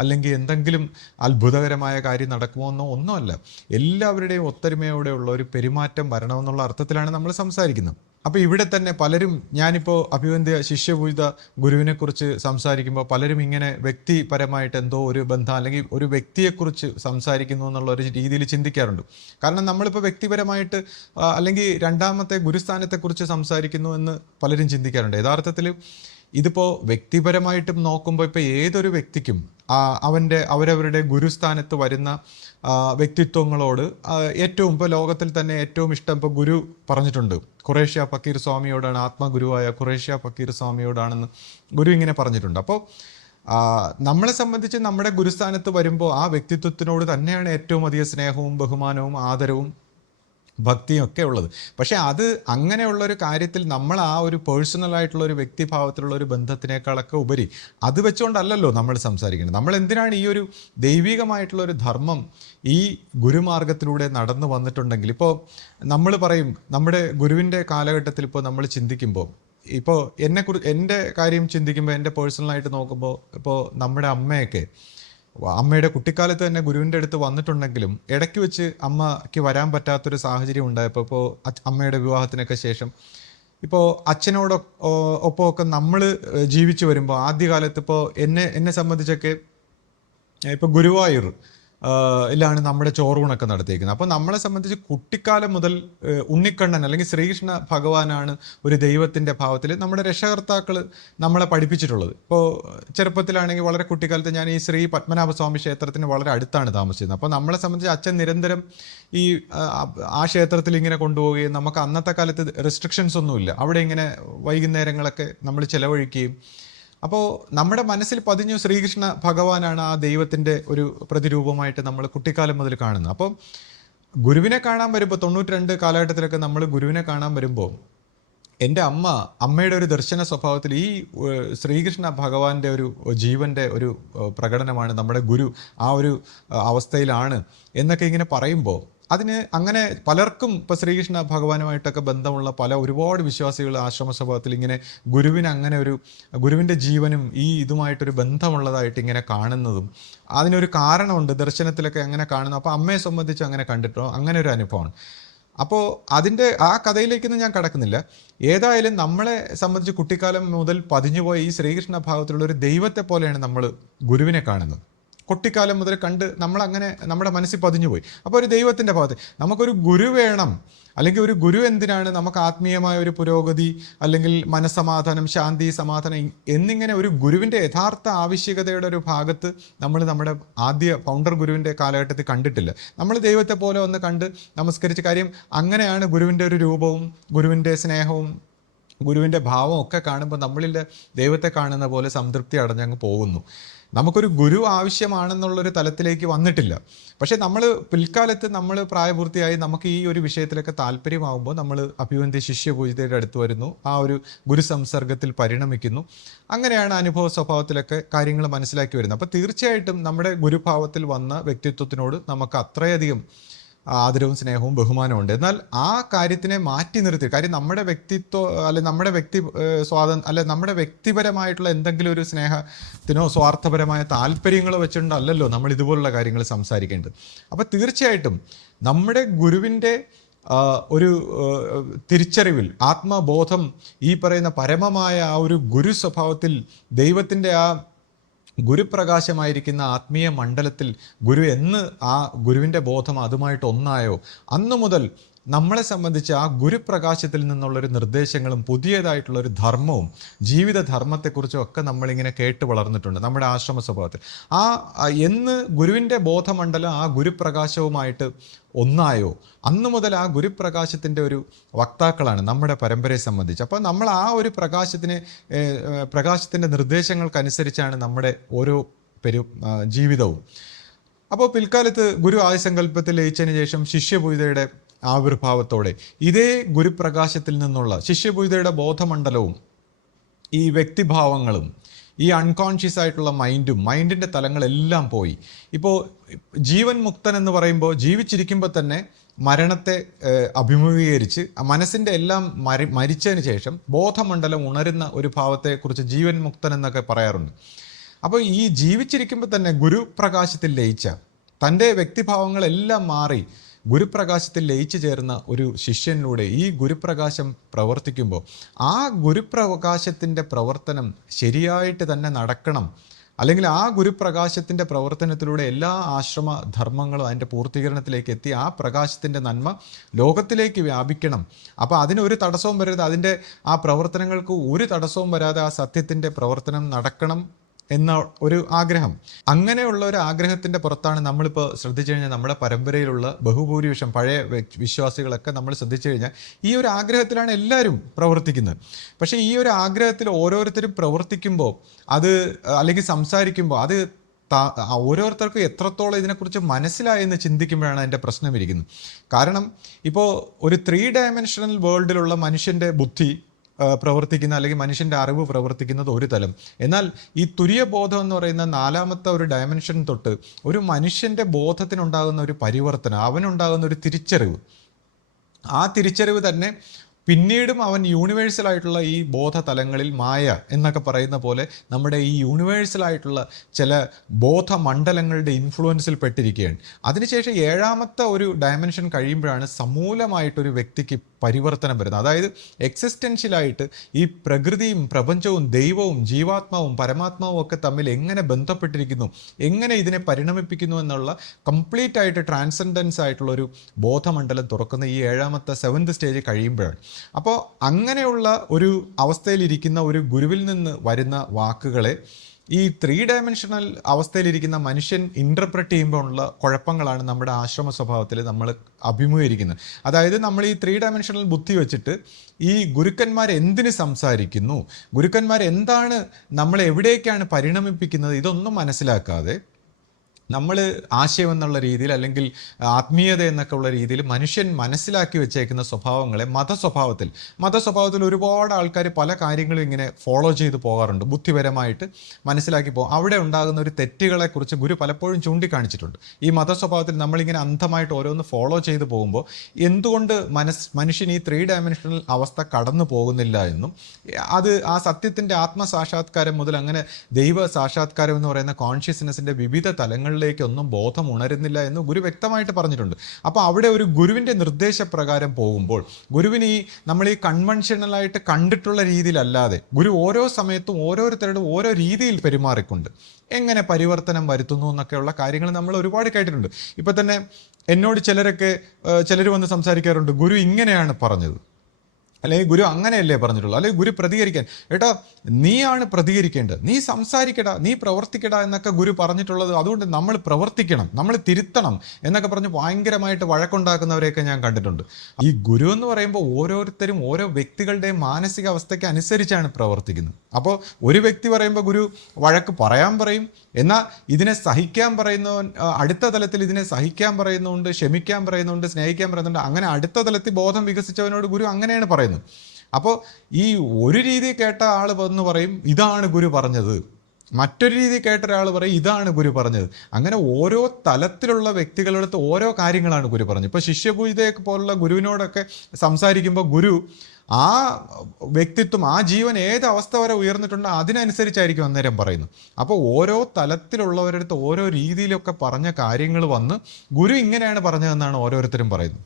അല്ലെങ്കിൽ എന്തെങ്കിലും അത്ഭുതകരമായ കാര്യം നടക്കുമോ എന്നോ ഒന്നുമല്ല. എല്ലാവരുടെയും ഒത്തൊരുമയോടെയുള്ള ഒരു പെരുമാറ്റം വരണമെന്നുള്ള അർത്ഥത്തിലാണ് നമ്മൾ സംസാരിക്കുന്നത്. അപ്പോൾ ഇവിടെ തന്നെ പലരും ഞാനിപ്പോൾ അഭിവന്ദ്യ ശിഷ്യപൂജിത ഗുരുവിനെക്കുറിച്ച് സംസാരിക്കുമ്പോൾ പലരും ഇങ്ങനെ വ്യക്തിപരമായിട്ട് എന്തോ ഒരു ബന്ധം അല്ലെങ്കിൽ ഒരു വ്യക്തിയെക്കുറിച്ച് സംസാരിക്കുന്നു എന്നുള്ള ഒരു രീതിയിൽ ചിന്തിക്കാറുണ്ട്. കാരണം നമ്മളിപ്പോൾ വ്യക്തിപരമായിട്ട് അല്ലെങ്കിൽ 2ാമത്തെ ഗുരുസ്ഥാനത്തെക്കുറിച്ച് സംസാരിക്കുന്നു എന്ന് പലരും ചിന്തിക്കാറുണ്ട്. യഥാർത്ഥത്തിൽ ഇതിപ്പോൾ വ്യക്തിപരമായിട്ടും നോക്കുമ്പോൾ ഇപ്പോൾ ഏതൊരു വ്യക്തിക്കും അവരവരുടെ ഗുരുസ്ഥാനത്ത് വരുന്ന വ്യക്തിത്വങ്ങളോട് ഏറ്റവും ഇപ്പോൾ ലോകത്തിൽ തന്നെ ഏറ്റവും ഇഷ്ടം ഇപ്പോൾ ഗുരു പറഞ്ഞിട്ടുണ്ട്, ഖുറേഷ്യ ഫക്കീർ സ്വാമിയോടാണ്, ആത്മഗുരുവായ ഖുറേഷ്യ ഫക്കീർ സ്വാമിയോടാണെന്ന് ഗുരു ഇങ്ങനെ പറഞ്ഞിട്ടുണ്ട്. അപ്പോൾ നമ്മളെ സംബന്ധിച്ച് നമ്മുടെ ഗുരുസ്ഥാനത്ത് വരുമ്പോൾ ആ വ്യക്തിത്വത്തിനോട് തന്നെയാണ് ഏറ്റവും അധികം സ്നേഹവും ബഹുമാനവും ആദരവും ഭക്തിയും ഒക്കെ ഉള്ളത്. പക്ഷേ അത് അങ്ങനെയുള്ളൊരു കാര്യത്തിൽ നമ്മൾ ആ ഒരു പേഴ്സണലായിട്ടുള്ള ഒരു വ്യക്തിഭാവത്തിലുള്ള ഒരു ബന്ധത്തിനേക്കാളൊക്കെ ഉപരി അത് വെച്ചുകൊണ്ടല്ലല്ലോ നമ്മൾ സംസാരിക്കുന്നത്. നമ്മൾ എന്തിനാണ് ഈ ഒരു ദൈവികമായിട്ടുള്ള ഒരു ധർമ്മം ഈ ഗുരുമാർഗത്തിലൂടെ നടന്നു വന്നിട്ടുണ്ടെങ്കിൽ, ഇപ്പോൾ നമ്മൾ പറയും നമ്മുടെ ഗുരുവിൻ്റെ കാലഘട്ടത്തിൽ ഇപ്പോൾ നമ്മൾ ചിന്തിക്കുമ്പോൾ, ഇപ്പോൾ എൻ്റെ കാര്യം ചിന്തിക്കുമ്പോൾ, എൻ്റെ പേഴ്സണലായിട്ട് നോക്കുമ്പോൾ, ഇപ്പോൾ നമ്മുടെ അമ്മയുടെ കുട്ടിക്കാലത്ത് തന്നെ ഗുരുവിൻ്റെ അടുത്ത് വന്നിട്ടുണ്ടെങ്കിലും ഇടയ്ക്ക് വെച്ച് അമ്മയ്ക്ക് വരാൻ പറ്റാത്തൊരു സാഹചര്യം ഉണ്ടായപ്പോൾ, ഇപ്പോൾ അമ്മയുടെ വിവാഹത്തിനൊക്കെ ശേഷം ഇപ്പോൾ ഒപ്പമൊക്കെ നമ്മൾ ജീവിച്ചു വരുമ്പോൾ ആദ്യകാലത്ത് ഇപ്പോൾ എന്നെ സംബന്ധിച്ചൊക്കെ ഇപ്പോൾ ഗുരുവായൂർ ാണ് നമ്മുടെ ചോറൂണൊക്കെ നടത്തിയിരിക്കുന്നത്. അപ്പോൾ നമ്മളെ സംബന്ധിച്ച് കുട്ടിക്കാലം മുതൽ ഉണ്ണിക്കണ്ണൻ അല്ലെങ്കിൽ ശ്രീകൃഷ്ണ ഭഗവാനാണ് ഒരു ദൈവത്തിൻ്റെ ഭാവത്തിൽ നമ്മുടെ രക്ഷകർത്താക്കൾ നമ്മളെ പഠിപ്പിച്ചിട്ടുള്ളത്. ഇപ്പോൾ ചെറുപ്പത്തിലാണെങ്കിൽ വളരെ കുട്ടിക്കാലത്ത് ഞാൻ ഈ ശ്രീ പത്മനാഭസ്വാമി ക്ഷേത്രത്തിന് വളരെ അടുത്താണ് താമസിച്ചിരുന്നത്. അപ്പോൾ നമ്മളെ സംബന്ധിച്ച് അച്ഛൻ നിരന്തരം ആ ക്ഷേത്രത്തിൽ ഇങ്ങനെ കൊണ്ടുപോവുകയും നമുക്ക് അന്നത്തെ കാലത്ത് റെസ്ട്രിക്ഷൻസ് ഒന്നുമില്ല, അവിടെ ഇങ്ങനെ വൈകുന്നേരങ്ങളൊക്കെ നമ്മൾ ചിലവഴിക്കുകയും, അപ്പോൾ നമ്മുടെ മനസ്സിൽ പതിഞ്ഞു ശ്രീകൃഷ്ണ ഭഗവാനാണ് ആ ദൈവത്തിൻ്റെ ഒരു പ്രതിരൂപമായിട്ട് നമ്മൾ കുട്ടിക്കാലം മുതൽ കാണുന്നത്. അപ്പോൾ ഗുരുവിനെ കാണാൻ വരുമ്പോൾ 92 കാലഘട്ടത്തിലൊക്കെ നമ്മൾ ഗുരുവിനെ കാണാൻ വരുമ്പോൾ എൻ്റെ അമ്മയുടെ ഒരു ദർശന സ്വഭാവത്തിൽ ഈ ശ്രീകൃഷ്ണ ഭഗവാന്റെ ഒരു ജീവൻ്റെ ഒരു പ്രകടനമാണ് നമ്മുടെ ഗുരു, ആ ഒരു അവസ്ഥയിലാണ് എന്നൊക്കെ ഇങ്ങനെ പറയുമ്പോൾ അതിന് അങ്ങനെ പലർക്കും ഇപ്പോൾ ശ്രീകൃഷ്ണ ഭഗവാനുമായിട്ടൊക്കെ ബന്ധമുള്ള ഒരുപാട് വിശ്വാസികൾ ആശ്രമ സ്വഭാവത്തിൽ ഇങ്ങനെ ഗുരുവിൻ്റെ ജീവനും ഈ ഇതുമായിട്ടൊരു ബന്ധമുള്ളതായിട്ട് ഇങ്ങനെ കാണുന്നതും അതിനൊരു കാരണമുണ്ട്, ദർശനത്തിലൊക്കെ അങ്ങനെ കാണുന്നു. അപ്പോൾ അമ്മയെ സംബന്ധിച്ച് അങ്ങനെ കണ്ടിട്ടോ അങ്ങനെ ഒരു അനുഭവമാണ്. അപ്പോൾ അതിൻ്റെ ആ കഥയിലേക്കൊന്നും ഞാൻ കടക്കുന്നില്ല. ഏതായാലും നമ്മളെ സംബന്ധിച്ച് കുട്ടിക്കാലം മുതൽ പതിഞ്ഞുപോയ ഈ ശ്രീകൃഷ്ണ ഭാവത്തിലുള്ള ഒരു ദൈവത്തെ പോലെയാണ് നമ്മൾ ഗുരുവിനെ കാണുന്നത്. കുട്ടിക്കാലം മുതൽ കണ്ട് നമ്മളങ്ങനെ നമ്മുടെ മനസ്സിൽ പതിഞ്ഞുപോയി. അപ്പോൾ ഒരു ദൈവത്തിൻ്റെ ഭാഗത്ത് നമുക്കൊരു ഗുരു വേണം, അല്ലെങ്കിൽ ഒരു ഗുരു എന്തിനാണ്, നമുക്ക് ആത്മീയമായ ഒരു പുരോഗതി അല്ലെങ്കിൽ മനസ്സമാധാനം, ശാന്തി, സമാധാനം എന്നിങ്ങനെ ഒരു ഗുരുവിൻ്റെ യഥാർത്ഥ ആവശ്യകതയുടെ ഒരു ഭാഗത്ത് നമ്മുടെ ആദ്യ ഫൗണ്ടർ ഗുരുവിൻ്റെ കാലഘട്ടത്തിൽ കണ്ടിട്ടില്ല. നമ്മൾ ദൈവത്തെ പോലെ ഒന്ന് കണ്ട് നമസ്കരിച്ച കാര്യം അങ്ങനെയാണ്. ഗുരുവിൻ്റെ ഒരു രൂപവും ഗുരുവിൻ്റെ സ്നേഹവും ഗുരുവിൻ്റെ ഭാവം ഒക്കെ കാണുമ്പോൾ നമ്മളിൽ ദൈവത്തെ കാണുന്ന പോലെ സംതൃപ്തി അടഞ്ഞങ്ങ് പോകുന്നു. നമുക്കൊരു ഗുരു ആവശ്യമാണെന്നുള്ളൊരു തലത്തിലേക്ക് വന്നിട്ടില്ല. പക്ഷേ നമ്മൾ പിൽക്കാലത്ത് നമ്മൾ പ്രായപൂർത്തിയായി നമുക്ക് ഈ ഒരു വിഷയത്തിലൊക്കെ താല്പര്യമാകുമ്പോൾ നമ്മൾ അഭിവന്ദ്യ ശിഷ്യപൂജിതയുടെ അടുത്ത് വരുന്നു, ആ ഒരു ഗുരു സംസർഗത്തിൽ പരിണമിക്കുന്നു. അങ്ങനെയാണ് അനുഭവ സ്വഭാവത്തിലൊക്കെ കാര്യങ്ങൾ മനസ്സിലാക്കി വരുന്നത്. അപ്പോൾ തീർച്ചയായിട്ടും നമ്മുടെ ഗുരുഭാവത്തിൽ വന്ന വ്യക്തിത്വത്തിനോട് നമുക്ക് അത്രയധികം ആദരവും സ്നേഹവും ബഹുമാനവും ഉണ്ട്. എന്നാൽ ആ കാര്യത്തിനെ മാറ്റി നിർത്തി, കാര്യം നമ്മുടെ വ്യക്തിത്വം നമ്മുടെ വ്യക്തിപരമായിട്ടുള്ള എന്തെങ്കിലും ഒരു സ്നേഹത്തിനോ സ്വാർത്ഥപരമായ താല്പര്യങ്ങളോ വെച്ചിട്ടുണ്ടല്ലോ നമ്മൾ ഇതുപോലുള്ള കാര്യങ്ങൾ സംസാരിക്കേണ്ടത്. അപ്പോൾ തീർച്ചയായിട്ടും നമ്മുടെ ഗുരുവിൻ്റെ ഒരു തിരിച്ചറിവിൽ ആത്മബോധം, ഈ പറയുന്ന പരമമായ ആ ഒരു ഗുരു സ്വഭാവത്തിൽ ദൈവത്തിൻ്റെ ആ ഗുരുപ്രകാശമായിരിക്കുന്ന ആത്മീയ മണ്ഡലത്തിൽ ആ ഗുരുവിൻ്റെ ബോധം അതുമായിട്ട് ഒന്നായോ അന്നു മുതൽ നമ്മളെ സംബന്ധിച്ച് ആ ഗുരുപ്രകാശത്തിൽ നിന്നുള്ളൊരു നിർദ്ദേശങ്ങളും പുതിയതായിട്ടുള്ളൊരു ധർമ്മവും ജീവിതധർമ്മത്തെക്കുറിച്ചും ഒക്കെ നമ്മളിങ്ങനെ കേട്ട് വളർന്നിട്ടുണ്ട് നമ്മുടെ ആശ്രമ സ്വഭാവത്തിൽ. എന്ന് ഗുരുവിൻ്റെ ബോധമണ്ഡലം ആ ഗുരുപ്രകാശവുമായിട്ട് ഒന്നായോ അന്നു മുതൽ ആ ഗുരുപ്രകാശത്തിൻ്റെ ഒരു വക്താക്കളാണ് നമ്മുടെ പരമ്പരയെ സംബന്ധിച്ച്. അപ്പോൾ നമ്മൾ ആ ഒരു പ്രകാശത്തിൻ്റെ നിർദ്ദേശങ്ങൾക്കനുസരിച്ചാണ് നമ്മുടെ ഓരോ ജീവിതവും. അപ്പോൾ പിൽക്കാലത്ത് ഗുരു ആദിസങ്കല്പത്തിൽ ലയിച്ചതിന് ശേഷം ശിഷ്യപൂജിതയുടെ ആവിർഭാവത്തോടെ ഇതേ ഗുരുപ്രകാശത്തിൽ നിന്നുള്ള ശിഷ്യപൂജിതയുടെ ബോധമണ്ഡലവും ഈ വ്യക്തിഭാവങ്ങളും ഈ അൺകോൺഷ്യസ് ആയിട്ടുള്ള മൈൻഡിൻ്റെ തലങ്ങളെല്ലാം പോയി. ഇപ്പോൾ ജീവൻ മുക്തൻ എന്ന് പറയുമ്പോൾ ജീവിച്ചിരിക്കുമ്പോൾ തന്നെ മരണത്തെ അഭിമുഖീകരിച്ച് മനസ്സിൻ്റെ എല്ലാം മരിച്ചതിന് ശേഷം ബോധമണ്ഡലം ഉണരുന്ന ഒരു ഭാവത്തെക്കുറിച്ച് ജീവൻ മുക്തൻ എന്നൊക്കെ പറയാറുണ്ട്. അപ്പോൾ ഈ ജീവിച്ചിരിക്കുമ്പോൾ തന്നെ ഗുരുപ്രകാശത്തിൽ ലയിച്ച തൻ്റെ വ്യക്തിഭാവങ്ങളെല്ലാം മാറി ഗുരുപ്രകാശത്തിൽ ലയിച്ചു ചേർന്ന ഒരു ശിഷ്യനിലൂടെ ഈ ഗുരുപ്രകാശം പ്രവർത്തിക്കുമ്പോൾ ആ ഗുരുപ്രകാശത്തിൻ്റെ പ്രവർത്തനം ശരിയായിട്ട് തന്നെ നടക്കണം, അല്ലെങ്കിൽ ആ ഗുരുപ്രകാശത്തിൻ്റെ പ്രവർത്തനത്തിലൂടെ എല്ലാ ആശ്രമ ധർമ്മങ്ങളും അതിൻ്റെ പൂർത്തീകരണത്തിലേക്ക് എത്തി ആ പ്രകാശത്തിൻ്റെ നന്മ ലോകത്തിലേക്ക് വ്യാപിക്കണം. അപ്പോൾ അതിനൊരു തടസ്സവും വരരുത്, അതിൻ്റെ ആ പ്രവർത്തനങ്ങൾക്ക് ഒരു തടസ്സവും വരാതെ ആ സത്യത്തിൻ്റെ പ്രവർത്തനം നടക്കണം എന്ന ഒരു ആഗ്രഹം. അങ്ങനെയുള്ള ഒരു ആഗ്രഹത്തിൻ്റെ പുറത്താണ് നമ്മളിപ്പോൾ ശ്രദ്ധിച്ചു കഴിഞ്ഞാൽ നമ്മുടെ പരമ്പരയിലുള്ള ബഹുഭൂരിപക്ഷം പഴയ വിശ്വാസികളൊക്കെ നമ്മൾ ശ്രദ്ധിച്ചു കഴിഞ്ഞാൽ ഈ ഒരു ആഗ്രഹത്തിലാണ് എല്ലാവരും പ്രവർത്തിക്കുന്നത്. പക്ഷേ ഈ ഒരു ആഗ്രഹത്തിൽ ഓരോരുത്തരും പ്രവർത്തിക്കുമ്പോൾ അത് അല്ലെങ്കിൽ സംസാരിക്കുമ്പോൾ അത് ഓരോരുത്തർക്കും എത്രത്തോളം ഇതിനെക്കുറിച്ച് മനസ്സിലായെന്ന് ചിന്തിക്കുമ്പോഴാണ് അതിൻ്റെ പ്രശ്നം ഇരിക്കുന്നത്. കാരണം ഇപ്പോൾ ഒരു 3 ഡയമെൻഷണൽ വേൾഡിലുള്ള മനുഷ്യൻ്റെ ബുദ്ധി പ്രവർത്തിക്കുന്ന അല്ലെങ്കിൽ മനുഷ്യൻ്റെ അറിവ് പ്രവർത്തിക്കുന്നത് ഒരു തലം. എന്നാൽ ഈ തുര്യബോധം എന്ന് പറയുന്ന 4ാമത്തെ ഒരു ഡയമെൻഷൻ തൊട്ട് ഒരു മനുഷ്യൻ്റെ ബോധത്തിനുണ്ടാകുന്ന ഒരു പരിവർത്തനം, അവനുണ്ടാകുന്ന ഒരു തിരിച്ചറിവ്, ആ തിരിച്ചറിവ് തന്നെ പിന്നീടും അവൻ യൂണിവേഴ്സലായിട്ടുള്ള ഈ ബോധതലങ്ങളിൽ മായ എന്നൊക്കെ പറയുന്ന പോലെ നമ്മുടെ ഈ യൂണിവേഴ്സലായിട്ടുള്ള ചില ബോധമണ്ഡലങ്ങളുടെ ഇൻഫ്ലുവൻസിൽ പെട്ടിരിക്കുകയാണ്. അതിനുശേഷം 7ാമത്തെ ഒരു ഡയമെൻഷൻ കഴിയുമ്പോഴാണ് സമൂലമായിട്ടൊരു വ്യക്തിക്ക് പരിവർത്തനം വരുന്നത്. അതായത് എക്സിസ്റ്റൻഷ്യലായിട്ട് ഈ പ്രകൃതിയും പ്രപഞ്ചവും ദൈവവും ജീവാത്മാവും പരമാത്മാവും ഒക്കെ തമ്മിൽ എങ്ങനെ ബന്ധപ്പെട്ടിരിക്കുന്നു, എങ്ങനെ ഇതിനെ പരിണമിപ്പിക്കുന്നു എന്നുള്ള കംപ്ലീറ്റ് ആയിട്ട് ട്രാൻസെൻഡൻസ് ആയിട്ടുള്ള ഒരു ബോധമണ്ഡലം തുറക്കുന്ന ഈ 7ാമത്തെ 7th സ്റ്റേജ് കഴിയുമ്പോഴാണ്. അപ്പോൾ അങ്ങനെയുള്ള ഒരു അവസ്ഥയിലിരിക്കുന്ന ഒരു ഗുരുവിൽ നിന്ന് വരുന്ന വാക്കുകളെ ഈ 3 ഡയമെൻഷണൽ അവസ്ഥയിലിരിക്കുന്ന മനുഷ്യൻ ഇൻ്റർപ്രറ്റ് ചെയ്യുമ്പോൾ ഉള്ള കുഴപ്പങ്ങളാണ് നമ്മുടെ ആശ്രമ സ്വഭാവത്തിൽ നമ്മൾ അഭിമുഖീകരിക്കുന്നത്. അതായത് നമ്മൾ ഈ 3 ഡയമെൻഷണൽ ബുദ്ധി വെച്ചിട്ട് ഈ ഗുരുക്കന്മാർ എന്തിന് സംസാരിക്കുന്നു, ഗുരുക്കന്മാർ എന്താണ്, നമ്മളെ എവിടേക്കാണ് പരിണമിപ്പിക്കുന്നത്, ഇതൊന്നും മനസ്സിലാക്കാതെ നമ്മൾ ആശയം എന്നുള്ള രീതിയിൽ അല്ലെങ്കിൽ ആത്മീയത എന്നൊക്കെ ഉള്ള രീതിയിൽ മനുഷ്യൻ മനസ്സിലാക്കി വെച്ചേക്കുന്ന സ്വഭാവങ്ങളെ മതസ്വഭാവത്തിൽ ഒരുപാട് ആൾക്കാർ പല കാര്യങ്ങളും ഇങ്ങനെ ഫോളോ ചെയ്ത് പോകാറുണ്ട്. ബുദ്ധിപരമായിട്ട് മനസ്സിലാക്കി പോകും. അവിടെ ഉണ്ടാകുന്ന ഒരു തെറ്റുകളെക്കുറിച്ച് ഗുരു പലപ്പോഴും ചൂണ്ടിക്കാണിച്ചിട്ടുണ്ട്. ഈ മതസ്വഭാവത്തിൽ നമ്മളിങ്ങനെ അന്ധമായിട്ട് ഓരോന്ന് ഫോളോ ചെയ്ത് പോകുമ്പോൾ എന്തുകൊണ്ട് മനുഷ്യൻ ഈ 3 ഡയമെൻഷണൽ അവസ്ഥ കടന്നു പോകുന്നില്ല എന്നും അത് ആ സത്യത്തിൻ്റെ ആത്മസാക്ഷാത്കാരം മുതൽ അങ്ങനെ ദൈവ സാക്ഷാത്കാരം എന്ന് പറയുന്ന കോൺഷ്യസ്നെസ്സിൻ്റെ വിവിധ തലങ്ങളിലേക്കൊന്നും ബോധം ഉണരുന്നില്ല എന്ന് ഗുരു വ്യക്തമായിട്ട് പറഞ്ഞിട്ടുണ്ട്. അപ്പോൾ അവിടെ ഒരു ഗുരുവിൻ്റെ നിർദ്ദേശപ്രകാരം പോകുമ്പോൾ ഗുരുവിന് നമ്മൾ ഈ കൺവെൻഷനലായിട്ട് കണ്ടിട്ടുള്ള രീതിയിലല്ലാതെ ഗുരു ഓരോ സമയത്തും ഓരോരുത്തരോടും ഓരോ രീതിയിൽ പെരുമാറിക്കൊണ്ട് എങ്ങനെ പരിവർത്തനം വരുത്തുന്നു എന്നൊക്കെയുള്ള കാര്യങ്ങൾ നമ്മൾ ഒരുപാട് കേട്ടിട്ടുണ്ട്. ഇപ്പം തന്നെ എന്നോട് ചിലർ വന്ന് സംസാരിക്കാറുണ്ട്, ഗുരു ഇങ്ങനെയാണ് പറഞ്ഞത്, അല്ലെങ്കിൽ ഗുരു അങ്ങനെയല്ലേ പറഞ്ഞിട്ടുള്ളൂ, അല്ലെങ്കിൽ ഗുരു പ്രതികരിക്കാൻ, ഏട്ടാ നീയാണ് പ്രതികരിക്കേണ്ടത്, നീ സംസാരിക്കടാ, നീ പ്രവർത്തിക്കടാ എന്നൊക്കെ ഗുരു പറഞ്ഞിട്ടുള്ളത്. അതുകൊണ്ട് നമ്മൾ പ്രവർത്തിക്കണം, നമ്മൾ തിരുത്തണം എന്നൊക്കെ പറഞ്ഞ് ഭയങ്കരമായിട്ട് വഴക്കുണ്ടാക്കുന്നവരെയൊക്കെ ഞാൻ കണ്ടിട്ടുണ്ട്. ഈ ഗുരു എന്ന് പറയുമ്പോൾ ഓരോരുത്തരും ഓരോ വ്യക്തികളുടെയും മാനസികാവസ്ഥയ്ക്ക് അനുസരിച്ചാണ് പ്രവർത്തിക്കുന്നത്. അപ്പോൾ ഒരു വ്യക്തി പറയുമ്പോൾ ഗുരു വഴക്ക് പറയാൻ പറയും, എന്നാൽ ഇതിനെ സഹിക്കാൻ പറയുന്നവൻ അടുത്ത തലത്തിൽ ഇതിനെ സഹിക്കാൻ പറയുന്നുണ്ട്, ക്ഷമിക്കാൻ പറയുന്നുണ്ട്, സ്നേഹിക്കാൻ പറയുന്നുണ്ട്. അങ്ങനെ അടുത്ത തലത്തിൽ ബോധം വികസിച്ചവനോട് ഗുരു അങ്ങനെയാണ് പറയുന്നത്. അപ്പോൾ ഈ ഒരു രീതി കേട്ട ആൾ വന്ന് പറയും ഇതാണ് ഗുരു പറഞ്ഞത്, മറ്റൊരു രീതി കേട്ട ഒരാൾ പറയും ഇതാണ് ഗുരു പറഞ്ഞത്. അങ്ങനെ ഓരോ തലത്തിലുള്ള വ്യക്തികളടുത്ത് ഓരോ കാര്യങ്ങളാണ് ഗുരു പറഞ്ഞത്. ഇപ്പോൾ ശിഷ്യപൂജിതയൊക്കെ പോലുള്ള ഗുരുവിനോടൊക്കെ സംസാരിക്കുമ്പോൾ ഗുരു ആ വ്യക്തിത്വം, ആ ജീവൻ ഏത് അവസ്ഥ വരെ ഉയർന്നിട്ടുണ്ടോ അതിനനുസരിച്ചായിരിക്കും അന്നേരം പറയുന്നത്. അപ്പോൾ ഓരോ തലത്തിലുള്ളവരടുത്ത് ഓരോ രീതിയിലൊക്കെ പറഞ്ഞ കാര്യങ്ങൾ വന്ന് ഗുരു ഇങ്ങനെയാണ് പറഞ്ഞതെന്നാണ് ഓരോരുത്തരും പറയുന്നത്.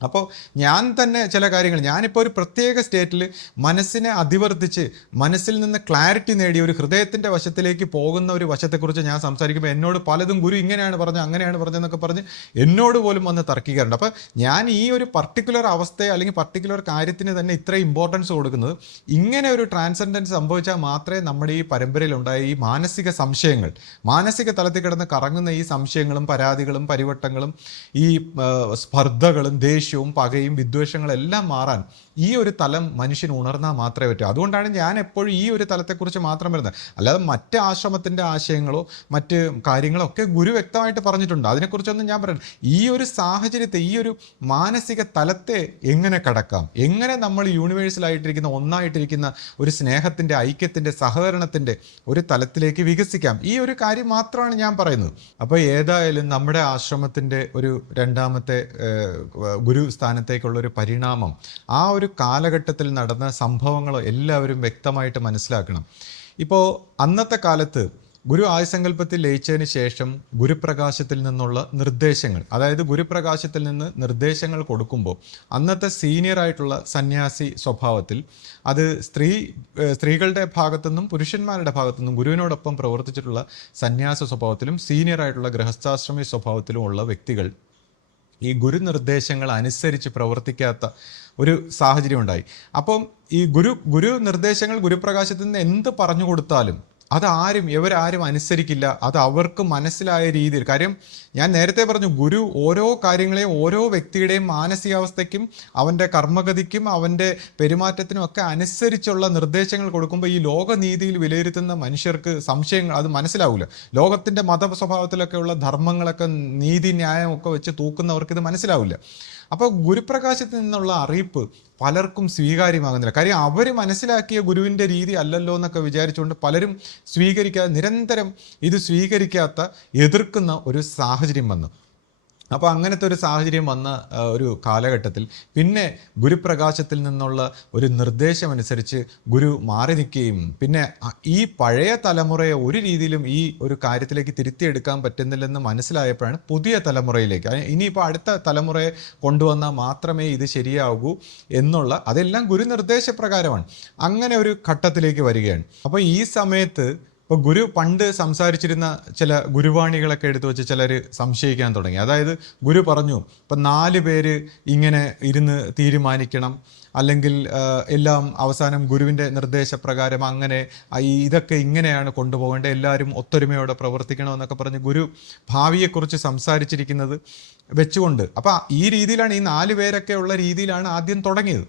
അപ്പോൾ ഞാൻ തന്നെ ചില കാര്യങ്ങൾ, ഞാനിപ്പോൾ ഒരു പ്രത്യേക സ്റ്റേറ്റിൽ മനസ്സിനെ അതിവർത്തിച്ച് മനസ്സിൽ നിന്ന് ക്ലാരിറ്റി നേടി ഒരു ഹൃദയത്തിൻ്റെ വശത്തിലേക്ക് പോകുന്ന ഒരു വശത്തെക്കുറിച്ച് ഞാൻ സംസാരിക്കുമ്പോൾ എന്നോട് പലതും ഗുരു ഇങ്ങനെയാണ് പറഞ്ഞത്, അങ്ങനെയാണ് പറഞ്ഞതെന്നൊക്കെ പറഞ്ഞ് എന്നോട് പോലും വന്ന് തർക്കിക്കാറുണ്ട്. അപ്പോൾ ഞാൻ ഈ ഒരു പർട്ടിക്കുലർ അവസ്ഥയെ അല്ലെങ്കിൽ പർട്ടിക്കുലർ കാര്യത്തിന് തന്നെ ഇത്ര ഇമ്പോർട്ടൻസ് കൊടുക്കുന്നത് ഇങ്ങനെ ഒരു ട്രാൻസെൻഡൻസ് സംഭവിച്ചാൽ മാത്രമേ നമ്മുടെ ഈ പരമ്പരയിലുണ്ടായ ഈ മാനസിക സംശയങ്ങൾ, മാനസിക തലത്തിൽ കിടന്ന് കറങ്ങുന്ന ഈ സംശയങ്ങളും പരാതികളും പരിവട്ടങ്ങളും ഈ സ്പർദ്ധകളും ദേഷ്യവും പകയും വിദ്വേഷങ്ങളെല്ലാം മാറാൻ ഈ ഒരു തലം മനുഷ്യൻ ഉണർന്നാൽ മാത്രമേ പറ്റൂ. അതുകൊണ്ടാണ് ഞാൻ എപ്പോഴും ഈ ഒരു തലത്തെക്കുറിച്ച് മാത്രം വരുന്നത്. അല്ലാതെ മറ്റ് ആശ്രമത്തിൻ്റെ ആശയങ്ങളോ മറ്റ് കാര്യങ്ങളോ ഒക്കെ ഗുരു വ്യക്തമായിട്ട് പറഞ്ഞിട്ടുണ്ട്, അതിനെക്കുറിച്ചൊന്നും ഞാൻ പറയുന്നത്. ഈ ഒരു സാഹചര്യത്തെ, ഈ ഒരു മാനസിക തലത്തെ എങ്ങനെ കടക്കാം, എങ്ങനെ നമ്മൾ യൂണിവേഴ്സലായിട്ടിരിക്കുന്ന ഒന്നായിട്ടിരിക്കുന്ന ഒരു സ്നേഹത്തിൻ്റെ, ഐക്യത്തിൻ്റെ, സഹകരണത്തിൻ്റെ ഒരു തലത്തിലേക്ക് വികസിക്കാം, ഈ ഒരു കാര്യം മാത്രമാണ് ഞാൻ പറയുന്നത്. അപ്പോൾ ഏതായാലും നമ്മുടെ ആശ്രമത്തിൻ്റെ ഒരു 2ാമത്തെ ഗുരു സ്ഥാനത്തേക്കുള്ളൊരു പരിണാമം, ആ ഒരു കാലഘട്ടത്തിൽ നടന്ന സംഭവങ്ങൾ എല്ലാവരും വ്യക്തമായിട്ട് മനസ്സിലാക്കണം. ഇപ്പോൾ അന്നത്തെ കാലത്ത് ഗുരു ആദിസങ്കല്പത്തിൽ ലയിച്ചതിന് ശേഷം ഗുരുപ്രകാശത്തിൽ നിന്നുള്ള നിർദ്ദേശങ്ങൾ, അതായത് ഗുരുപ്രകാശത്തിൽ നിന്ന് നിർദ്ദേശങ്ങൾ കൊടുക്കുമ്പോൾ അന്നത്തെ സീനിയർ ആയിട്ടുള്ള സന്യാസി സ്വഭാവത്തിൽ അത് സ്ത്രീകളുടെ ഭാഗത്തുനിന്നും പുരുഷന്മാരുടെ ഭാഗത്തുനിന്നും ഗുരുവിനോടൊപ്പം പ്രവർത്തിച്ചിട്ടുള്ള സന്യാസ സ്വഭാവത്തിലും സീനിയർ ആയിട്ടുള്ള ഗൃഹസ്ഥാശ്രമി സ്വഭാവത്തിലും ഉള്ള വ്യക്തികൾ ഈ ഗുരുനിർദ്ദേശങ്ങൾ അനുസരിച്ച് പ്രവർത്തിക്കാത്ത ഒരു സാഹചര്യം ഉണ്ടായി. അപ്പം ഈ ഗുരു നിർദ്ദേശങ്ങൾ ഗുരുപ്രകാശത്തിൽ നിന്ന് എന്ത് പറഞ്ഞു കൊടുത്താലും ഇവരാരും അനുസരിക്കില്ല. അത് അവർക്ക് മനസ്സിലായ രീതിയിൽ, കാര്യം ഞാൻ നേരത്തെ പറഞ്ഞു, ഗുരു ഓരോ കാര്യങ്ങളെയും ഓരോ വ്യക്തിയുടെയും മാനസികാവസ്ഥയ്ക്കും അവൻ്റെ കർമ്മഗതിക്കും അവൻ്റെ പെരുമാറ്റത്തിനും ഒക്കെ അനുസരിച്ചുള്ള നിർദ്ദേശങ്ങൾ കൊടുക്കുമ്പോൾ ഈ ലോകനീതിയിൽ വിലയിരുത്തുന്ന മനുഷ്യർക്ക് സംശയങ്ങൾ അത് മനസ്സിലാവില്ല. ലോകത്തിൻ്റെ മത സ്വഭാവത്തിലൊക്കെയുള്ള ധർമ്മങ്ങളൊക്കെ നീതി ന്യായമൊക്കെ വെച്ച് തൂക്കുന്നവർക്ക് ഇത് മനസ്സിലാവില്ല. അപ്പോൾ ഗുരുപ്രകാശത്തിൽ നിന്നുള്ള അറിയിപ്പ് പലർക്കും സ്വീകാര്യമാകുന്നില്ല. കാര്യം അവർ മനസ്സിലാക്കിയ ഗുരുവിൻ്റെ രീതി അല്ലല്ലോ എന്നൊക്കെ വിചാരിച്ചുകൊണ്ട് പലരും നിരന്തരം ഇത് സ്വീകരിക്കാത്ത, എതിർക്കുന്ന ഒരു സാഹചര്യം വന്നു. അപ്പോൾ അങ്ങനത്തെ ഒരു സാഹചര്യം വന്ന ഒരു കാലഘട്ടത്തിൽ പിന്നെ ഗുരുപ്രകാശത്തിൽ നിന്നുള്ള ഒരു നിർദ്ദേശമനുസരിച്ച് ഗുരു മാറി നിൽക്കുകയും പിന്നെ ഈ പഴയ തലമുറയെ ഒരു രീതിയിലും ഈ ഒരു കാര്യത്തിലേക്ക് തിരുത്തിയെടുക്കാൻ പറ്റുന്നില്ലെന്ന് മനസ്സിലായപ്പോഴാണ് പുതിയ തലമുറയിലേക്ക്, ഇനിയിപ്പോൾ അടുത്ത തലമുറയെ കൊണ്ടുവന്നാൽ മാത്രമേ ഇത് ശരിയാകൂ എന്നുള്ള, അതെല്ലാം ഗുരു നിർദ്ദേശപ്രകാരമാണ്. അങ്ങനെ ഒരു ഘട്ടത്തിലേക്ക് വരികയാണ്. അപ്പോൾ ഈ സമയത്ത് ഇപ്പോൾ ഗുരു പണ്ട് സംസാരിച്ചിരുന്ന ചില ഗുരുവാണികളൊക്കെ എടുത്തു വെച്ച് ചിലർ സംശയിക്കാൻ തുടങ്ങി. അതായത് ഗുരു പറഞ്ഞു, ഇപ്പം 4 പേര് ഇങ്ങനെ ഇരുന്ന് തീരുമാനിക്കണം, അല്ലെങ്കിൽ എല്ലാം അവസാനം ഗുരുവിൻ്റെ നിർദ്ദേശപ്രകാരം അങ്ങനെ ഇതൊക്കെ ഇങ്ങനെയാണ് കൊണ്ടുപോകേണ്ടത്, എല്ലാവരും ഒത്തൊരുമയോടെ പ്രവർത്തിക്കണമെന്നൊക്കെ പറഞ്ഞ് ഗുരു ഭാവിയെക്കുറിച്ച് സംസാരിച്ചിരിക്കുന്നത് വെച്ചുകൊണ്ട്, അപ്പം ഈ രീതിയിലാണ്, ഈ 4 പേരൊക്കെ ഉള്ള രീതിയിലാണ് ആദ്യം തുടങ്ങിയത്.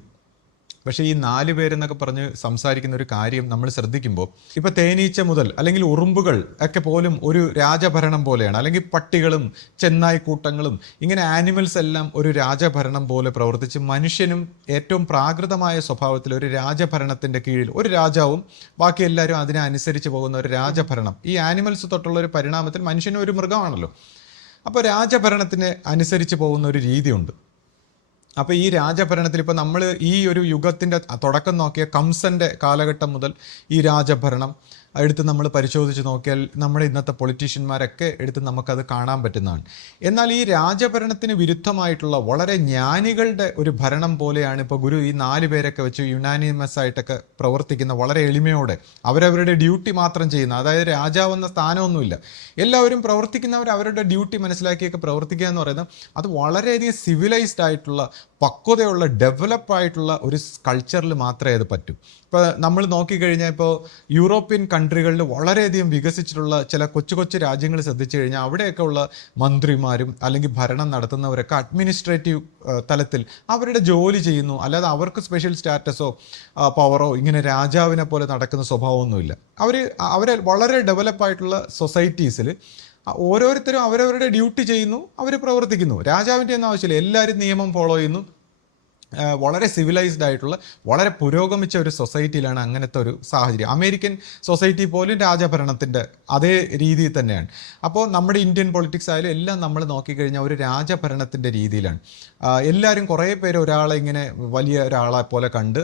പക്ഷേ ഈ 4 പേരെന്നൊക്കെ പറഞ്ഞ് സംസാരിക്കുന്ന ഒരു കാര്യം നമ്മൾ ശ്രദ്ധിക്കുമ്പോൾ, ഇപ്പൊ തേനീച്ച മുതൽ അല്ലെങ്കിൽ ഉറുമ്പുകൾ ഒക്കെ പോലും ഒരു രാജഭരണം പോലെയാണ്, അല്ലെങ്കിൽ പട്ടികളും ചെന്നായ്ക്കൂട്ടങ്ങളും ഇങ്ങനെ ആനിമൽസ് എല്ലാം ഒരു രാജഭരണം പോലെ പ്രവർത്തിച്ച് മനുഷ്യനും ഏറ്റവും പ്രാകൃതമായ സ്വഭാവത്തിൽ ഒരു രാജഭരണത്തിന്റെ കീഴിൽ ഒരു രാജാവും ബാക്കി എല്ലാവരും അതിനെ അനുസരിച്ച് പോകുന്ന ഒരു രാജഭരണം, ഈ ആനിമൽസ് തൊട്ടുള്ള ഒരു പരിണാമത്തിൽ മനുഷ്യനും ഒരു മൃഗമാണല്ലോ. അപ്പോൾ രാജഭരണത്തിന് അനുസരിച്ച് പോകുന്ന ഒരു രീതിയുണ്ട്. അപ്പോൾ ഈ രാജഭരണത്തിൽ ഇപ്പോൾ നമ്മൾ ഈ ഒരു യുഗത്തിൻ്റെ തുടക്കം നോക്കിയ കംസൻ്റെ കാലഘട്ടം മുതൽ ഈ രാജഭരണം എടുത്ത് നമ്മൾ പരിശോധിച്ച് നോക്കിയാൽ നമ്മുടെ ഇന്നത്തെ പൊളിറ്റീഷ്യന്മാരൊക്കെ എടുത്ത് നമുക്കത് കാണാൻ പറ്റുന്നതാണ്. എന്നാൽ ഈ രാജഭരണത്തിന് വിരുദ്ധമായിട്ടുള്ള വളരെ ജ്ഞാനികളുടെ ഒരു ഭരണം പോലെയാണ് ഇപ്പോൾ ഗുരു ഈ 4 പേരൊക്കെ വെച്ച് യുനാനിമസ് ആയിട്ടൊക്കെ പ്രവർത്തിക്കുന്ന, വളരെ എളിമയോടെ അവരവരുടെ ഡ്യൂട്ടി മാത്രം ചെയ്യുന്ന, അതായത് രാജാവെന്ന സ്ഥാനമൊന്നുമില്ല, എല്ലാവരും പ്രവർത്തിക്കുന്നവർ അവരുടെ ഡ്യൂട്ടി മനസ്സിലാക്കിയൊക്കെ പ്രവർത്തിക്കുക എന്ന് പറയുന്നത് അത് വളരെയധികം സിവിലൈസ്ഡ് ആയിട്ടുള്ള, പക്വതയുള്ള, ഡെവലപ്പായിട്ടുള്ള ഒരു കൾച്ചറിൽ മാത്രമേ അത് പറ്റൂ. ഇപ്പോൾ നമ്മൾ നോക്കിക്കഴിഞ്ഞാൽ ഇപ്പോൾ യൂറോപ്യൻ കൺട്രികളിൽ വളരെയധികം വികസിച്ചിട്ടുള്ള ചില കൊച്ചു കൊച്ചു രാജ്യങ്ങൾ ശ്രദ്ധിച്ചു കഴിഞ്ഞാൽ അവിടെയൊക്കെ ഉള്ള മന്ത്രിമാരും അല്ലെങ്കിൽ ഭരണം നടത്തുന്നവരൊക്കെ അഡ്മിനിസ്ട്രേറ്റീവ് തലത്തിൽ അവരുടെ ജോലി ചെയ്യുന്നു, അല്ലാതെ അവർക്ക് സ്പെഷ്യൽ സ്റ്റാറ്റസോ പവറോ ഇങ്ങനെ രാജാവിനെ പോലെ നടക്കുന്ന സ്വഭാവമൊന്നുമില്ല. അവരെ വളരെ ഡെവലപ്പായിട്ടുള്ള സൊസൈറ്റീസിൽ ഓരോരുത്തരും അവരവരുടെ ഡ്യൂട്ടി ചെയ്യുന്നു, അവർ പ്രവർത്തിക്കുന്നു. രാജാവിൻ്റെ ഒന്നും ആവശ്യമില്ല, എല്ലാവരും നിയമം ഫോളോ ചെയ്യുന്നു. വളരെ സിവിലൈസ്ഡ് ആയിട്ടുള്ള വളരെ പുരോഗമിച്ച ഒരു സൊസൈറ്റിയിലാണ് അങ്ങനത്തെ ഒരു സാഹചര്യം. അമേരിക്കൻ സൊസൈറ്റി പോലും രാജഭരണത്തിൻ്റെ അതേ രീതിയിൽ തന്നെയാണ്. അപ്പോൾ നമ്മുടെ ഇന്ത്യൻ പൊളിറ്റിക്സ് ആയാലും എല്ലാം നമ്മൾ നോക്കിക്കഴിഞ്ഞാൽ ഒരു രാജഭരണത്തിൻ്റെ രീതിയിലാണ്. എല്ലാവരും കുറേ പേര് ഒരാളെ ഇങ്ങനെ വലിയ ഒരാളെ പോലെ കണ്ട്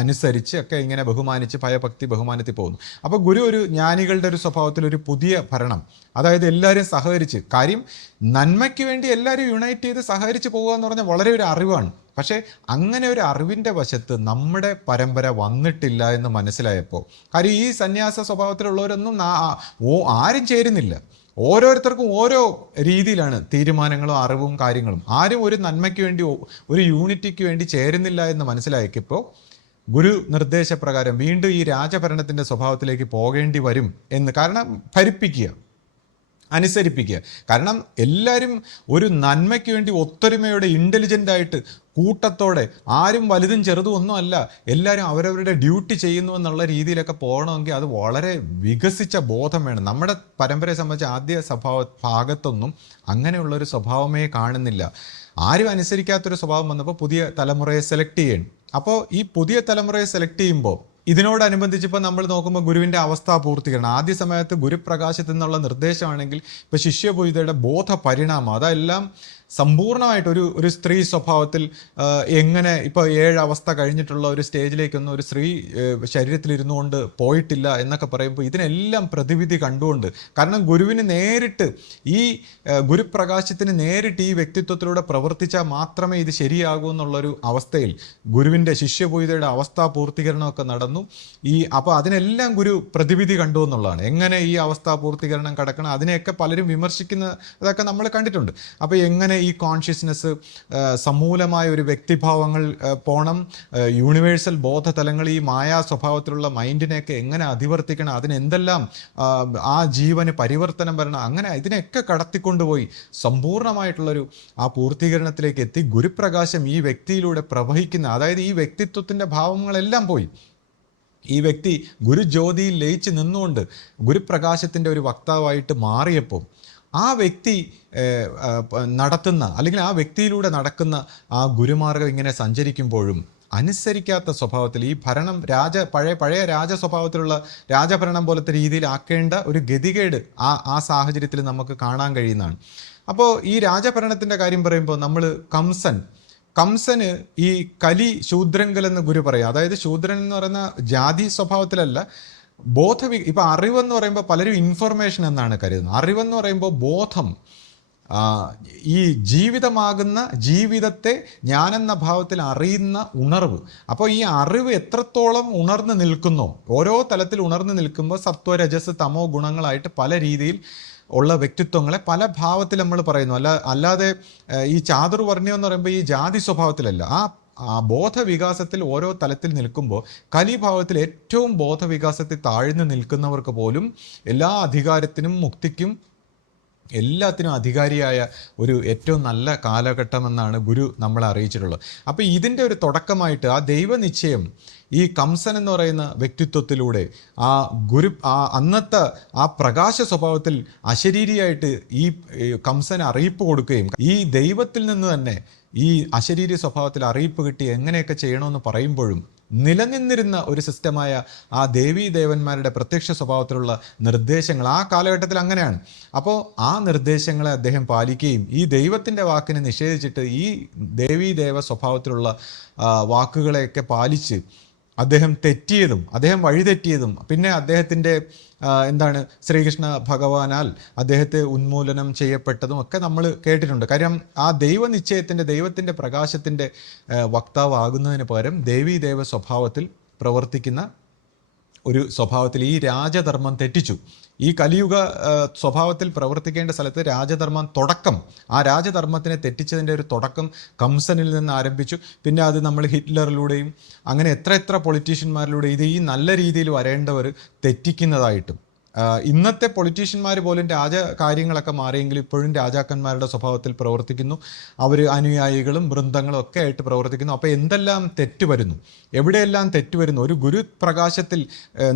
അനുസരിച്ച് ഒക്കെ ഇങ്ങനെ ബഹുമാനിച്ച് ഭയഭക്തി ബഹുമാനത്തിൽ പോകുന്നു. അപ്പോൾ ഗുരു ഒരു ജ്ഞാനികളുടെ ഒരു സ്വഭാവത്തിൽ ഒരു പുതിയ ഭരണം, അതായത് എല്ലാവരും സഹകരിച്ച്, കാര്യം നന്മയ്ക്ക് വേണ്ടി എല്ലാവരും യുണൈറ്റ് ചെയ്ത് സഹകരിച്ച് പോകുക എന്ന് പറഞ്ഞാൽ വളരെ ഒരു അറിവാണ്. പക്ഷേ അങ്ങനെ ഒരു അറിവിൻ്റെ വശത്ത് നമ്മുടെ പരമ്പര വന്നിട്ടില്ല എന്ന് മനസ്സിലായപ്പോൾ, കാര്യം ഈ സന്യാസ സ്വഭാവത്തിലുള്ളവരൊന്നും ആരും ചേരുന്നില്ല, ഓരോരുത്തർക്കും ഓരോ രീതിയിലാണ് തീരുമാനങ്ങളും അറിവും കാര്യങ്ങളും, ആരും ഒരു നന്മയ്ക്ക് വേണ്ടി ഒരു യൂണിറ്റിക്ക് വേണ്ടി ചേരുന്നില്ല എന്ന് മനസ്സിലാക്കിയപ്പോൾ ഗുരു നിർദ്ദേശപ്രകാരം വീണ്ടും ഈ രാജഭരണത്തിൻ്റെ സ്വഭാവത്തിലേക്ക് പോകേണ്ടി വരും എന്ന്, കാരണം ഭരിപ്പിക്കുക, അനുസരിപ്പിക്കുക. കാരണം എല്ലാവരും ഒരു നന്മയ്ക്ക് വേണ്ടി ഒത്തൊരുമയോടെ ഇൻ്റലിജൻ്റായിട്ട് കൂട്ടത്തോടെ, ആരും വലുതും ചെറുതും ഒന്നും അല്ല, എല്ലാവരും അവരവരുടെ ഡ്യൂട്ടി ചെയ്യുന്നു എന്നുള്ള രീതിയിലൊക്കെ പോകണമെങ്കിൽ അത് വളരെ വികസിച്ച ബോധം വേണം. നമ്മുടെ പരമ്പരയെ സംബന്ധിച്ച് ആദ്യ ഭാഗത്തൊന്നും അങ്ങനെയുള്ളൊരു സ്വഭാവമേ കാണുന്നില്ല. ആരും അനുസരിക്കാത്തൊരു സ്വഭാവം വന്നപ്പോൾ പുതിയ തലമുറയെ സെലക്ട് ചെയ്യണം. അപ്പോൾ ഈ പുതിയ തലമുറയെ സെലക്ട് ചെയ്യുമ്പോൾ ഇതിനോടനുബന്ധിച്ചിപ്പോൾ നമ്മൾ നോക്കുമ്പോൾ ഗുരുവിൻ്റെ അവസ്ഥാപൂർത്തീകരണം, ആദ്യ സമയത്ത് ഗുരുപ്രകാശത്തിൽ നിന്നുള്ള നിർദ്ദേശമാണെങ്കിൽ ഇപ്പോൾ ശിഷ്യപൂജിതയുടെ ബോധ പരിണാമം, അതെല്ലാം സമ്പൂർണ്ണമായിട്ട് ഒരു സ്ത്രീ സ്വഭാവത്തിൽ എങ്ങനെ ഇപ്പോൾ 7 അവസ്ഥ കഴിഞ്ഞിട്ടുള്ള ഒരു സ്റ്റേജിലേക്കൊന്നും ഒരു സ്ത്രീ ശരീരത്തിലിരുന്നു കൊണ്ട് പോയിട്ടില്ല എന്നൊക്കെ പറയുമ്പോൾ ഇതിനെല്ലാം പ്രതിവിധി കണ്ടുകൊണ്ട്, കാരണം ഗുരുവിന് നേരിട്ട് ഈ ഗുരുപ്രകാശത്തിന് നേരിട്ട് ഈ വ്യക്തിത്വത്തിലൂടെ പ്രവർത്തിച്ചാൽ മാത്രമേ ഇത് ശരിയാകൂ എന്നുള്ളൊരു അവസ്ഥയിൽ ഗുരുവിൻ്റെ ശിഷ്യപൂജിതയുടെ അവസ്ഥാ പൂർത്തീകരണമൊക്കെ നടന്നു. അപ്പോൾ അതിനെല്ലാം ഗുരു പ്രതിവിധി കണ്ടു എന്നുള്ളതാണ്. എങ്ങനെ ഈ അവസ്ഥാ പൂർത്തീകരണം കടക്കണം, അതിനെയൊക്കെ പലരും വിമർശിക്കുന്നതൊക്കെ നമ്മൾ കണ്ടിട്ടുണ്ട്. അപ്പോൾ എങ്ങനെ ഈ കോൺഷ്യസ്നെസ് സമൂലമായ ഒരു വ്യക്തിഭാവങ്ങൾ പോണം, യൂണിവേഴ്സൽ ബോധതലങ്ങൾ ഈ മായാ സ്വഭാവത്തിലുള്ള മൈൻഡിനെയൊക്കെ എങ്ങനെ അതിവർത്തിക്കണം, അതിനെന്തെല്ലാം ആ ജീവന് പരിവർത്തനം വരണം, അങ്ങനെ ഇതിനെയൊക്കെ കടത്തിക്കൊണ്ടുപോയി സമ്പൂർണ്ണമായിട്ടുള്ളൊരു ആ പൂർത്തീകരണത്തിലേക്ക് എത്തി. ഗുരുപ്രകാശം ഈ വ്യക്തിയിലൂടെ പ്രവഹിക്കുന്ന, അതായത് ഈ വ്യക്തിത്വത്തിൻ്റെ ഭാവങ്ങളെല്ലാം പോയി ഈ വ്യക്തി ഗുരുജ്യോതിയിൽ ലയിച്ച് നിന്നുകൊണ്ട് ഗുരുപ്രകാശത്തിൻ്റെ ഒരു വക്താവായിട്ട് മാറിയപ്പോൾ ആ വ്യക്തി നടത്തുന്ന, അല്ലെങ്കിൽ ആ വ്യക്തിയിലൂടെ നടക്കുന്ന ആ ഗുരുമാർഗം ഇങ്ങനെ സഞ്ചരിക്കുമ്പോഴും അനുസരിക്കാത്ത സ്വഭാവത്തിൽ ഈ ഭരണം പഴയ രാജ സ്വഭാവത്തിലുള്ള രാജഭരണം പോലത്തെ രീതിയിലാക്കേണ്ട ഒരു ഗതികേട് ആ സാഹചര്യത്തിൽ നമുക്ക് കാണാൻ കഴിയുന്നതാണ്. അപ്പോൾ ഈ രാജഭരണത്തിൻ്റെ കാര്യം പറയുമ്പോൾ നമ്മൾ കംസന് ഈ കലി ശൂദ്രങ്കൽ എന്ന് ഗുരു പറയും. അതായത് ശൂദ്രൻ എന്ന് പറയുന്ന ജാതി സ്വഭാവത്തിലല്ല, ഇപ്പം അറിവെന്ന് പറയുമ്പോൾ പലരും ഇൻഫർമേഷൻ എന്നാണ് കരുതുന്നത്. അറിവെന്ന് പറയുമ്പോൾ ബോധം, ഈ ജീവിതമാകുന്ന ജീവിതത്തെ ഞാനെന്ന ഭാവത്തിൽ അറിയുന്ന ഉണർവ്. അപ്പോൾ ഈ അറിവ് എത്രത്തോളം ഉണർന്ന് നിൽക്കുന്നോ, ഓരോ തലത്തിൽ ഉണർന്ന് നിൽക്കുമ്പോൾ സത്വ രജസ് തമോ ഗുണങ്ങളായിട്ട് പല രീതിയിൽ ഉള്ള വ്യക്തിത്വങ്ങളെ പല ഭാവത്തിൽ നമ്മൾ പറയുന്നു. അല്ലാതെ ഈ ചാതുർവർണ്ണ്യം എന്ന് പറയുമ്പോൾ ഈ ജാതി സ്വഭാവത്തിലല്ല, ആ ബോധവികാസത്തിൽ ഓരോ തലത്തിൽ നിൽക്കുമ്പോൾ കലിഭാവത്തിൽ ഏറ്റവും ബോധവികാസത്തിൽ താഴ്ന്നു നിൽക്കുന്നവർക്ക് പോലും എല്ലാ അധികാരത്തിനും മുക്തിക്കും എല്ലാത്തിനും അധികാരിയായ ഒരു ഏറ്റവും നല്ല കാലഘട്ടമെന്നാണ് ഗുരു നമ്മളെ അറിയിച്ചിട്ടുള്ളത്. അപ്പോൾ ഇതിൻ്റെ ഒരു തുടക്കമായിട്ട് ആ ദൈവനിശ്ചയം ഈ കംസൻ എന്ന് പറയുന്ന വ്യക്തിത്വത്തിലൂടെ അന്നത്തെ ആ പ്രകാശ സ്വഭാവത്തിൽ അശരീരിയായിട്ട് ഈ കംസന് അറിയിപ്പ് കൊടുക്കുകയും ഈ ദൈവത്തിൽ നിന്ന് തന്നെ ഈ അശരീരി സ്വഭാവത്തിൽ അറിയിപ്പ് കിട്ടി എങ്ങനെയൊക്കെ ചെയ്യണമെന്ന് പറയുമ്പോഴും നിലനിന്നിരുന്ന ഒരു സിസ്റ്റമായ ആ ദേവീ ദേവന്മാരുടെ പ്രത്യക്ഷ സ്വഭാവത്തിലുള്ള നിർദ്ദേശങ്ങൾ ആ കാലഘട്ടത്തിൽ അങ്ങനെയാണ്. അപ്പോൾ ആ നിർദ്ദേശങ്ങളെ അദ്ദേഹം പാലിക്കുകയും ഈ ദൈവത്തിൻ്റെ വാക്കിനെ നിഷേധിച്ചിട്ട് ഈ ദേവീ ദേവ സ്വഭാവത്തിലുള്ള വാക്കുകളെയൊക്കെ പാലിച്ച് അദ്ദേഹം വഴിതെറ്റിയതും പിന്നെ അദ്ദേഹത്തിൻ്റെ ശ്രീകൃഷ്ണ ഭഗവാനാൽ അദ്ദേഹത്തെ ഉന്മൂലനം ചെയ്യപ്പെട്ടതും ഒക്കെ നമ്മൾ കേട്ടിട്ടുണ്ട്. കാര്യം ആ ദൈവത്തിൻ്റെ പ്രകാശത്തിൻ്റെ വക്താവാകുന്നതിന് പകരം ദേവീ ദേവ സ്വഭാവത്തിൽ പ്രവർത്തിക്കുന്ന ഒരു സ്വഭാവത്തിൽ ഈ രാജധർമ്മം തെറ്റിച്ചു. ഈ കലിയുഗ സ്വഭാവത്തിൽ പ്രവർത്തിക്കേണ്ട സ്ഥലത്ത് ആ രാജധർമ്മത്തിനെ തെറ്റിച്ചതിൻ്റെ ഒരു തുടക്കം കംസനിൽ നിന്ന് ആരംഭിച്ചു. പിന്നെ അത് നമ്മൾ ഹിറ്റ്ലറിലൂടെയും അങ്ങനെ എത്ര പൊളിറ്റീഷ്യന്മാരിലൂടെ ഇത് ഈ നല്ല രീതിയിൽ വരേണ്ടവർ തെറ്റിക്കുന്നതായിട്ടും ഇന്നത്തെ പൊളിറ്റീഷ്യന്മാർ പോലും കാര്യങ്ങളൊക്കെ മാറിയെങ്കിലും ഇപ്പോഴും രാജാക്കന്മാരുടെ സ്വഭാവത്തിൽ പ്രവർത്തിക്കുന്നു. അവർ അനുയായികളും വൃന്ദങ്ങളും ഒക്കെ ആയിട്ട് പ്രവർത്തിക്കുന്നു. അപ്പോൾ എന്തെല്ലാം തെറ്റ് വരുന്നു, എവിടെയെല്ലാം തെറ്റ് വരുന്നു. ഒരു ഗുരുപ്രകാശത്തിൽ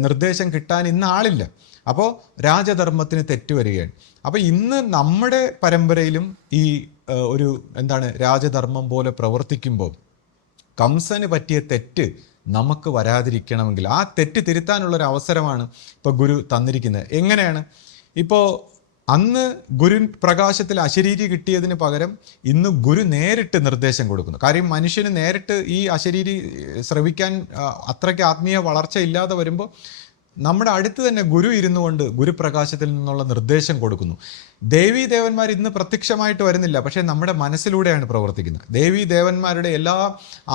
നിർദ്ദേശം കിട്ടാൻ ഇന്ന് ആളില്ല. അപ്പോൾ രാജധർമ്മത്തിന് തെറ്റുവരികയാണ്. അപ്പോൾ ഇന്ന് നമ്മുടെ പരമ്പരയിലും ഈ ഒരു രാജധർമ്മം പോലെ പ്രവർത്തിക്കുമ്പോൾ കംസന് പറ്റിയ തെറ്റ് നമുക്ക് വരാതിരിക്കണമെങ്കിൽ ആ തെറ്റ് തിരുത്താനുള്ളൊരു അവസരമാണ് ഇപ്പോൾ ഗുരു തന്നിരിക്കുന്നത്. എങ്ങനെയാണ്? ഇപ്പോൾ അന്ന് ഗുരു പ്രകാശത്തിൽ അശരീരി കിട്ടിയതിന് പകരം ഇന്ന് ഗുരു നേരിട്ട് നിർദ്ദേശം കൊടുക്കുന്നു. കാര്യം മനുഷ്യന് നേരിട്ട് ഈ അശരീരി ശ്രവിക്കാൻ അത്രയ്ക്ക് ആത്മീയ വളർച്ച ഇല്ലാതെ വരുമ്പോൾ നമ്മുടെ അടുത്ത് തന്നെ ഗുരു ഇരുന്നു കൊണ്ട് ഗുരുപ്രകാശത്തിൽ നിന്നുള്ള നിർദ്ദേശം കൊടുക്കുന്നു. ദേവീ ദേവന്മാർ ഇന്ന് പ്രത്യക്ഷമായിട്ട് വരുന്നില്ല, പക്ഷേ നമ്മുടെ മനസ്സിലൂടെയാണ് പ്രവർത്തിക്കുന്നത്. ദേവീ ദേവന്മാരുടെ എല്ലാ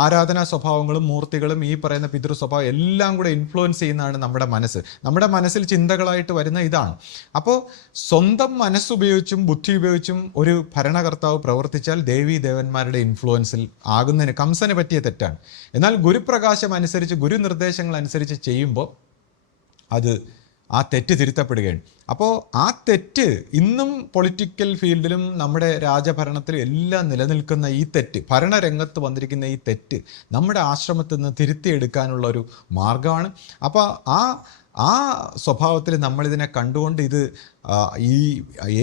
ആരാധനാ സ്വഭാവങ്ങളും മൂർത്തികളും ഈ പറയുന്ന പിതൃ സ്വഭാവം എല്ലാം കൂടെ ഇൻഫ്ലുവൻസ് ചെയ്യുന്നതാണ് നമ്മുടെ മനസ്സ്. നമ്മുടെ മനസ്സിൽ ചിന്തകളായിട്ട് വരുന്ന ഇതാണ്. അപ്പോൾ സ്വന്തം മനസ്സുപയോഗിച്ചും ബുദ്ധി ഉപയോഗിച്ചും ഒരു ഭരണകർത്താവ് പ്രവർത്തിച്ചാൽ ദേവീ ദേവന്മാരുടെ ഇൻഫ്ലുവൻസിൽ ആകുന്നതിന് കംസന് പറ്റിയ തെറ്റാണ്. എന്നാൽ ഗുരുപ്രകാശം അനുസരിച്ച് ഗുരുനിർദ്ദേശങ്ങൾ അനുസരിച്ച് ചെയ്യുമ്പോൾ ആ തെറ്റ് തിരുത്തപ്പെടുകയാണ്. അപ്പോൾ ആ തെറ്റ് ഇന്നും പൊളിറ്റിക്കൽ ഫീൽഡിലും നമ്മുടെ രാജഭരണത്തിലും എല്ലാം നിലനിൽക്കുന്ന ഈ തെറ്റ്, ഭരണരംഗത്ത് വന്നിരിക്കുന്ന ഈ തെറ്റ് നമ്മുടെ ആശ്രമത്തിൽ നിന്ന് തിരുത്തിയെടുക്കാനുള്ള ഒരു മാർഗമാണ്. അപ്പോൾ ആ സ്വഭാവത്തിൽ നമ്മളിതിനെ കണ്ടുകൊണ്ട് ഇത് ഈ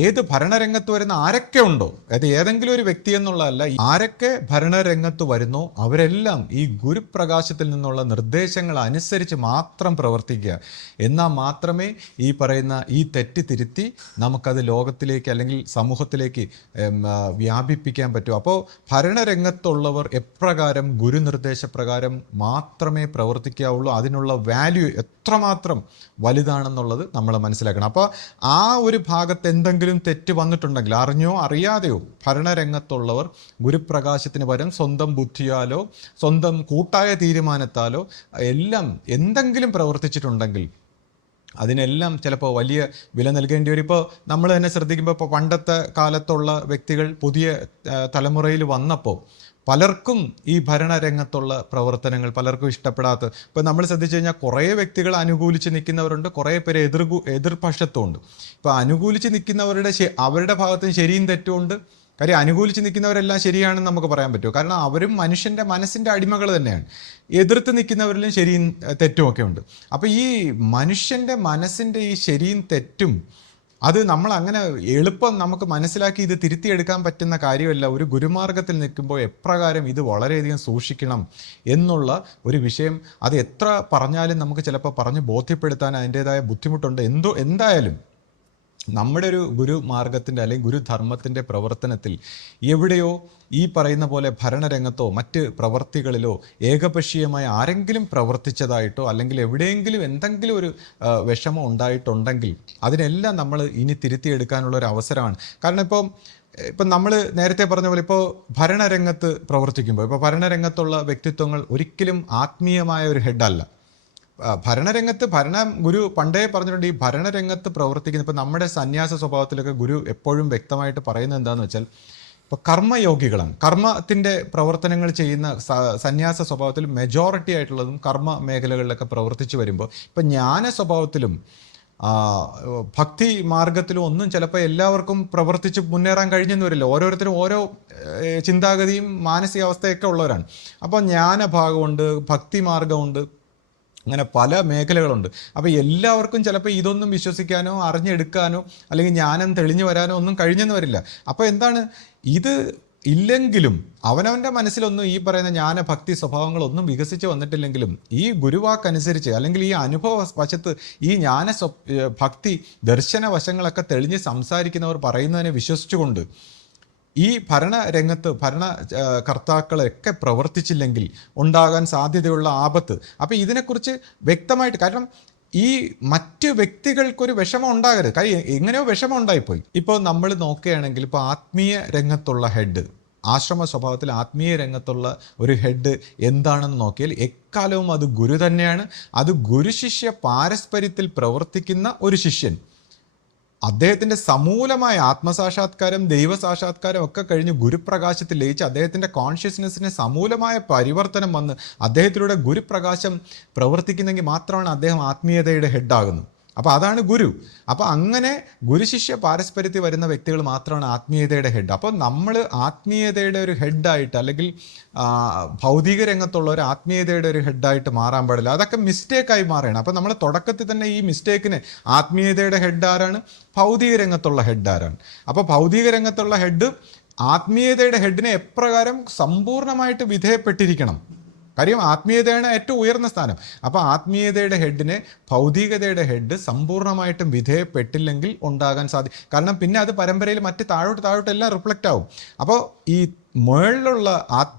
ഏത് ഭരണരംഗത്ത് വരുന്ന ആരൊക്കെ ഉണ്ടോ, അതായത് ഏതെങ്കിലും ഒരു വ്യക്തി എന്നുള്ളതല്ല, ആരൊക്കെ ഭരണരംഗത്ത് വരുന്നോ അവരെല്ലാം ഈ ഗുരുപ്രകാശത്തിൽ നിന്നുള്ള നിർദ്ദേശങ്ങൾ അനുസരിച്ച് മാത്രം പ്രവർത്തിക്കുക. എന്നാൽ മാത്രമേ ഈ പറയുന്ന ഈ തെറ്റ് തിരുത്തി നമുക്കത് ലോകത്തിലേക്ക് അല്ലെങ്കിൽ സമൂഹത്തിലേക്ക് വ്യാപിപ്പിക്കാൻ പറ്റൂ. അപ്പോൾ ഭരണരംഗത്തുള്ളവർ എപ്രകാരം ഗുരുനിർദ്ദേശപ്രകാരം മാത്രമേ പ്രവർത്തിക്കാവുള്ളൂ. അതിനുള്ള വാല്യൂ എത്രമാത്രം വലുതാണെന്നുള്ളത് നമ്മൾ മനസ്സിലാക്കണം. അപ്പോൾ ആ ഒരു ഭാഗത്ത് എന്തെങ്കിലും തെറ്റ് വന്നിട്ടുണ്ടെങ്കിൽ അറിഞ്ഞോ അറിയാതെയോ ഭരണരംഗത്തുള്ളവർ ഗുരുപ്രകാശത്തിന് പകരം സ്വന്തം ബുദ്ധിയാലോ സ്വന്തം കൂട്ടായ തീരുമാനത്താലോ എല്ലാം എന്തെങ്കിലും പ്രവർത്തിച്ചിട്ടുണ്ടെങ്കിൽ അതിനെല്ലാം ചിലപ്പോൾ വലിയ വില നൽകേണ്ടി വരും. ഇപ്പോൾ നമ്മൾ തന്നെ ശ്രദ്ധിക്കുമ്പോൾ ഇപ്പോൾ പണ്ടത്തെ കാലത്തുള്ള വ്യക്തികൾ പുതിയ തലമുറയിൽ വന്നപ്പോൾ പലർക്കും ഈ ഭരണരംഗത്തുള്ള പ്രവർത്തനങ്ങൾ പലർക്കും ഇഷ്ടപ്പെടാത്ത, ഇപ്പോൾ നമ്മൾ ശ്രദ്ധിച്ചു കഴിഞ്ഞാൽ കുറേ വ്യക്തികൾ അനുകൂലിച്ച് നിൽക്കുന്നവരുണ്ട്, കുറേ പേര് എതിർപക്ഷത്തുമുണ്ട്. ഇപ്പോൾ അനുകൂലിച്ച് നിൽക്കുന്നവരുടെ അവരുടെ ഭാഗത്തും ശരിയും തെറ്റുമുണ്ട്. കാര്യം അനുകൂലിച്ച് നിൽക്കുന്നവരെല്ലാം ശരിയാണെന്ന് നമുക്ക് പറയാൻ പറ്റുമോ? കാരണം അവരും മനുഷ്യൻ്റെ മനസ്സിൻ്റെ അടിമകൾ തന്നെയാണ്. എതിർത്ത് നിൽക്കുന്നവരിലും ശരിയും തെറ്റുമൊക്കെ ഉണ്ട്. അപ്പോൾ ഈ മനുഷ്യൻ്റെ മനസ്സിൻ്റെ ഈ ശരിയും തെറ്റും അത് നമ്മൾ അങ്ങനെ എളുപ്പം നമുക്ക് മനസ്സിലാക്കി ഇത് തിരുത്തിയെടുക്കാൻ പറ്റുന്ന കാര്യമല്ല. ഒരു ഗുരുമാർഗത്തിൽ നിൽക്കുമ്പോൾ എപ്രകാരം ഇത് വളരെയധികം സൂക്ഷിക്കണം എന്നുള്ള ഒരു വിഷയം അത് എത്ര പറഞ്ഞാലും നമുക്ക് ചിലപ്പോൾ പറഞ്ഞ് ബോധ്യപ്പെടുത്താൻ അതിൻ്റേതായ ബുദ്ധിമുട്ടുണ്ട്. എന്തായാലും നമ്മുടെ ഒരു ഗുരുമാർഗത്തിൻ്റെ അല്ലെങ്കിൽ ഗുരുധർമ്മത്തിൻ്റെ പ്രവർത്തനത്തിൽ എവിടെയോ ഈ പറയുന്ന പോലെ ഭരണരംഗത്തോ മറ്റ് പ്രവർത്തികളിലോ ഏകപക്ഷീയമായ ആരെങ്കിലും പ്രവർത്തിച്ചതായിട്ടോ അല്ലെങ്കിൽ എവിടെയെങ്കിലും എന്തെങ്കിലും ഒരു വിഷമം ഉണ്ടായിട്ടുണ്ടെങ്കിൽ അതിനെല്ലാം നമ്മൾ ഇനി തിരുത്തിയെടുക്കാനുള്ള ഒരു അവസരമാണ്. കാരണം ഇപ്പം നമ്മൾ നേരത്തെ പറഞ്ഞ പോലെ ഇപ്പോൾ ഭരണരംഗത്ത് പ്രവർത്തിക്കുമ്പോൾ ഇപ്പോൾ ഭരണരംഗത്തുള്ള വ്യക്തിത്വങ്ങൾ ഒരിക്കലും ആത്മീയമായ ഒരു ഹെഡല്ല. ഭരണരംഗത്ത് ഗുരു പണ്ടേ പറഞ്ഞിട്ടുണ്ട്, ഈ ഭരണരംഗത്ത് പ്രവർത്തിക്കുന്ന ഇപ്പോൾ നമ്മുടെ സന്യാസ സ്വഭാവത്തിലൊക്കെ ഗുരു എപ്പോഴും വ്യക്തമായിട്ട് പറയുന്നത് എന്താണെന്ന് വെച്ചാൽ ഇപ്പോൾ കർമ്മയോഗികളാണ്. കർമ്മത്തിൻ്റെ പ്രവർത്തനങ്ങൾ ചെയ്യുന്ന സന്യാസ സ്വഭാവത്തിൽ മെജോറിറ്റി ആയിട്ടുള്ളതും കർമ്മ മേഖലകളിലൊക്കെ പ്രവർത്തിച്ചു വരുമ്പോൾ ഇപ്പം ജ്ഞാന സ്വഭാവത്തിലും ഭക്തി മാർഗത്തിലും ഒന്നും ചിലപ്പോൾ എല്ലാവർക്കും പ്രവർത്തിച്ച് മുന്നേറാൻ കഴിഞ്ഞെന്ന് വരില്ല. ഓരോരുത്തരും ഓരോ ചിന്താഗതിയും മാനസികാവസ്ഥയൊക്കെ ഉള്ളവരാണ്. അപ്പോൾ ജ്ഞാനഭാഗമുണ്ട്, ഭക്തി മാർഗമുണ്ട്, അങ്ങനെ പല മേഖലകളുണ്ട്. അപ്പോൾ എല്ലാവർക്കും ചിലപ്പോൾ ഇതൊന്നും വിശ്വസിക്കാനോ അറിഞ്ഞെടുക്കാനോ അല്ലെങ്കിൽ ജ്ഞാനം തെളിഞ്ഞു വരാനോ ഒന്നും കഴിഞ്ഞെന്ന് വരില്ല. അപ്പോൾ എന്താണ് ഇത് ഇല്ലെങ്കിലും അവനവൻ്റെ മനസ്സിലൊന്നും ഈ പറയുന്ന ജ്ഞാനഭക്തി സ്വഭാവങ്ങളൊന്നും വികസിച്ച് വന്നിട്ടില്ലെങ്കിലും ഈ ഗുരുവാക്കനുസരിച്ച് അല്ലെങ്കിൽ ഈ അനുഭവ വശത്ത് ഈ ഭക്തി ദർശന വശങ്ങളൊക്കെ തെളിഞ്ഞ് സംസാരിക്കുന്നവർ പറയുന്നതിനെ വിശ്വസിച്ചുകൊണ്ട് ഈ ഭരണരംഗത്ത് കർത്താക്കളൊക്കെ പ്രവർത്തിച്ചില്ലെങ്കിൽ ഉണ്ടാകാൻ സാധ്യതയുള്ള ആപത്ത്. അപ്പോൾ ഇതിനെക്കുറിച്ച് വ്യക്തമായിട്ട്, കാരണം ഈ മറ്റ് വ്യക്തികൾക്കൊരു വിഷമം ഉണ്ടാകരുത്. കാര്യം എങ്ങനെയോ വിഷമം ഉണ്ടായിപ്പോയി. ഇപ്പോൾ നമ്മൾ നോക്കുകയാണെങ്കിൽ ഇപ്പോൾ ആത്മീയ രംഗത്തുള്ള ഹെഡ്, ആശ്രമ സ്വഭാവത്തിൽ ആത്മീയ രംഗത്തുള്ള ഒരു ഹെഡ് എന്താണെന്ന് നോക്കിയാൽ എക്കാലവും അത് ഗുരു തന്നെയാണ്. അത് ഗുരുശിഷ്യ പാരസ്പര്യത്തിൽ പ്രവർത്തിക്കുന്ന ഒരു ശിഷ്യൻ. അദ്ദേഹത്തിൻ്റെ സമൂലമായ ആത്മസാക്ഷാത്കാരം ദൈവസാക്ഷാത്കാരം ഒക്കെ കഴിഞ്ഞ് ഗുരുപ്രകാശത്തിൽ ലയിച്ച് അദ്ദേഹത്തിൻ്റെ കോൺഷ്യസ്നെസ്സിന് സമൂലമായ പരിവർത്തനം വന്ന് അദ്ദേഹത്തിലൂടെ ഗുരുപ്രകാശം പ്രവർത്തിക്കുന്നെങ്കിൽ മാത്രമാണ് അദ്ദേഹം ആത്മീയതയുടെ ഹെഡാകുന്നത്. അപ്പോൾ അതാണ് ഗുരു. അപ്പോൾ അങ്ങനെ ഗുരുശിഷ്യ പാരസ്പര്യത്തിൽ വരുന്ന വ്യക്തികൾ മാത്രമാണ് ആത്മീയതയുടെ ഹെഡ്. അപ്പോൾ നമ്മൾ ആത്മീയതയുടെ ഒരു ഹെഡായിട്ട് അല്ലെങ്കിൽ ഭൗതിക രംഗത്തുള്ള ഒരു ആത്മീയതയുടെ ഒരു ഹെഡായിട്ട് മാറാൻ പാടില്ല. അതൊക്കെ മിസ്റ്റേക്കായി മാറുകയാണ്. അപ്പോൾ നമ്മൾ തുടക്കത്തിൽ തന്നെ ഈ മിസ്റ്റേക്കിന് ആത്മീയതയുടെ ഹെഡ് ആരാണ്, ഭൗതിക രംഗത്തുള്ള ഹെഡ് ആരാണ്. അപ്പോൾ ഭൗതിക രംഗത്തുള്ള ഹെഡ് ആത്മീയതയുടെ ഹെഡിനെ എപ്രകാരം സമ്പൂർണ്ണമായിട്ട് വിധേയപ്പെട്ടിരിക്കണം. കാര്യം ആത്മീയതയാണ് ഏറ്റവും ഉയർന്ന സ്ഥാനം. അപ്പോൾ ആത്മീയതയുടെ ഹെഡിനെ ഭൗതികതയുടെ ഹെഡ് സമ്പൂർണ്ണമായിട്ടും വിധേയപ്പെട്ടില്ലെങ്കിൽ ഉണ്ടാകാൻ കാരണം പിന്നെ അത് പരമ്പരയിൽ മറ്റ് താഴോട്ട് എല്ലാം റിഫ്ലക്റ്റ് ആവും. അപ്പോൾ ഈ മുകളിലുള്ള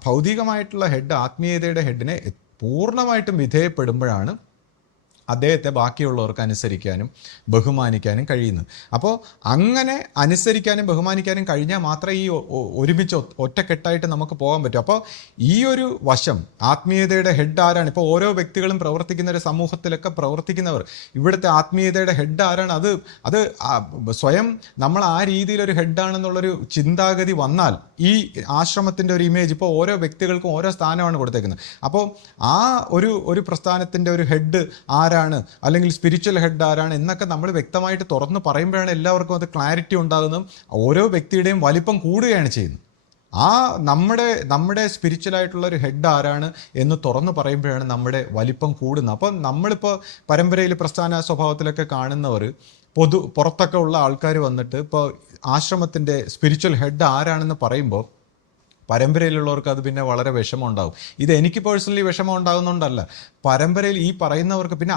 ഭൗതികമായിട്ടുള്ള ഹെഡ് ആത്മീയതയുടെ ഹെഡിനെ പൂർണ്ണമായിട്ടും വിധേയപ്പെടുമ്പോഴാണ് അദ്ദേഹത്തെ ബാക്കിയുള്ളവർക്ക് അനുസരിക്കാനും ബഹുമാനിക്കാനും കഴിയുന്നത്. അപ്പോൾ അങ്ങനെ അനുസരിക്കാനും ബഹുമാനിക്കാനും കഴിഞ്ഞാൽ മാത്രമേ ഈ ഒരുമിച്ച് ഒറ്റക്കെട്ടായിട്ട് നമുക്ക് പോകാൻ പറ്റൂ. അപ്പോൾ ഈ ഒരു വശം ആത്മീയതയുടെ ഹെഡ് ആരാണ്, ഇപ്പോൾ ഓരോ വ്യക്തികളും പ്രവർത്തിക്കുന്ന ഒരു സമൂഹത്തിലൊക്കെ പ്രവർത്തിക്കുന്നവർ ഇവിടുത്തെ ആത്മീയതയുടെ ഹെഡ് ആരാണ്, അത് സ്വയം നമ്മൾ ആ രീതിയിലൊരു ഹെഡാണെന്നുള്ളൊരു ചിന്താഗതി വന്നാൽ ഈ ആശ്രമത്തിൻ്റെ ഒരു ഇമേജ് ഇപ്പോൾ ഓരോ വ്യക്തികൾക്കും ഓരോ സ്ഥാനമാണ് കൊടുത്തേക്കുന്നത്. അപ്പോൾ ആ ഒരു പ്രസ്ഥാനത്തിൻ്റെ ഒരു ഹെഡ് ആരാണ് അല്ലെങ്കിൽ സ്പിരിച്വൽ ഹെഡ് ആരാണ് എന്നൊക്കെ നമ്മൾ വ്യക്തമായിട്ട് തുറന്ന് പറയുമ്പോഴാണ് എല്ലാവർക്കും അത് ക്ലാരിറ്റി ഉണ്ടാകുന്നതും ഓരോ വ്യക്തിയുടെയും വലിപ്പം കൂടുകയാണ് ചെയ്യുന്നത്. നമ്മുടെ സ്പിരിച്വലായിട്ടുള്ള ഒരു ഹെഡ് ആരാണ് എന്ന് തുറന്ന് പറയുമ്പോഴാണ് നമ്മുടെ വലിപ്പം കൂടുന്നത്. അപ്പം നമ്മളിപ്പോൾ പരമ്പരയിൽ പ്രസ്ഥാന സ്വഭാവത്തിലൊക്കെ കാണുന്നവർ പുറത്തൊക്കെ ഉള്ള ആൾക്കാർ വന്നിട്ട് ഇപ്പോൾ ആശ്രമത്തിൻ്റെ സ്പിരിച്വൽ ഹെഡ് ആരാണെന്ന് പറയുമ്പോൾ പരമ്പരയിലുള്ളവർക്ക് അത് പിന്നെ വളരെ വിഷമം ഉണ്ടാകും. ഇത് എനിക്ക് പേഴ്സണലി വിഷമം ഉണ്ടാകുന്നതുകൊണ്ടല്ല, പരമ്പരയിൽ ഈ പറയുന്നവർക്ക് പിന്നെ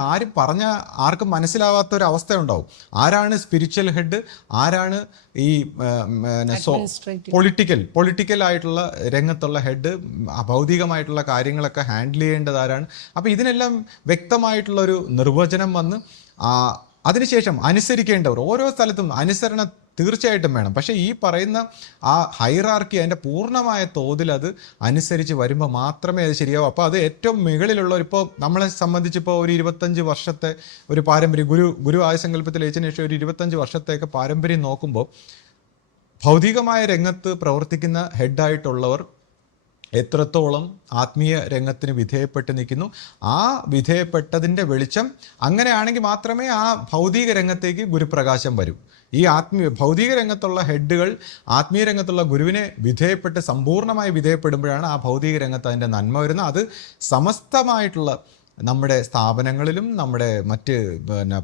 ആർക്കും മനസ്സിലാവാത്ത ഒരു അവസ്ഥ ഉണ്ടാവും. ആരാണ് സ്പിരിച്വൽ ഹെഡ്, ആരാണ് ഈ പൊളിറ്റിക്കൽ ആയിട്ടുള്ള രംഗത്തുള്ള ഹെഡ്, ഭൗതികമായിട്ടുള്ള കാര്യങ്ങളൊക്കെ ഹാൻഡിൽ ചെയ്യേണ്ടത് ആരാണ്. അപ്പോൾ ഇതിനെല്ലാം വ്യക്തമായിട്ടുള്ള ഒരു നിർവചനം വന്ന് അതിനുശേഷം അനുസരിക്കേണ്ടവർ ഓരോ സ്ഥലത്തും അനുസരണ തീർച്ചയായിട്ടും വേണം. പക്ഷേ ഈ പറയുന്ന ആ ഹൈറാർക്കി അതിൻ്റെ പൂർണ്ണമായ തോതിൽ അത് അനുസരിച്ച് വരുമ്പോൾ മാത്രമേ അത് ശരിയാവും. അപ്പോൾ അത് ഏറ്റവും മുകളിലുള്ള ഇപ്പോൾ നമ്മളെ സംബന്ധിച്ചിപ്പോൾ ഒരു 25 വർഷത്തെ ഒരു പാരമ്പര്യം, ഗുരു ആയ സങ്കല്പത്തിൽ അയച്ചതിന് ശേഷം ഒരു 25 വർഷത്തേക്ക് പാരമ്പര്യം നോക്കുമ്പോൾ ഭൗതികമായ രംഗത്ത് പ്രവർത്തിക്കുന്ന ഹെഡായിട്ടുള്ളവർ എത്രത്തോളം ആത്മീയ രംഗത്തിന് വിധേയപ്പെട്ട് നിൽക്കുന്നു, ആ വിധേയപ്പെട്ടതിൻ്റെ വെളിച്ചം അങ്ങനെയാണെങ്കിൽ മാത്രമേ ആ ഭൗതിക രംഗത്തേക്ക് ഗുരുപ്രകാശം വരൂ. ഈ ഭൗതിക രംഗത്തുള്ള ഹെഡുകൾ ആത്മീയ രംഗത്തുള്ള ഗുരുവിനെ വിധേയപ്പെട്ട് സമ്പൂർണ്ണമായി വിധേയപ്പെടുമ്പോഴാണ് ആ ഭൗതിക രംഗത്ത് അതിൻ്റെ നന്മ വരുന്നത്. അത് സമസ്തമായിട്ടുള്ള നമ്മുടെ സ്ഥാപനങ്ങളിലും നമ്മുടെ മറ്റ്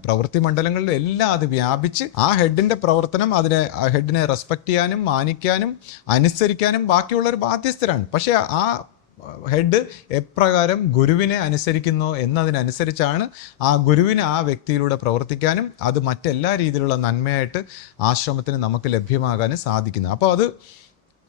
പ്രവൃത്തി മണ്ഡലങ്ങളിലും എല്ലാം അത് വ്യാപിച്ച് ആ ഹെഡിൻ്റെ പ്രവർത്തനം ഹെഡിനെ റെസ്പെക്റ്റ് ചെയ്യാനും മാനിക്കാനും അനുസരിക്കാനും ബാക്കിയുള്ളവർ ബാധ്യസ്ഥരാണ്. പക്ഷേ ആ ഹെഡ് എപ്രകാരം ഗുരുവിനെ അനുസരിക്കുന്നോ എന്നതിനനുസരിച്ചാണ് ആ ഗുരുവിന് ആ വ്യക്തിയിലൂടെ പ്രവർത്തിക്കാനും അത് മറ്റെല്ലാ രീതിയിലുള്ള നന്മയായിട്ട് ആശ്രമത്തിന് നമുക്ക് ലഭ്യമാകാനും സാധിക്കുന്നത്. അപ്പോൾ അത്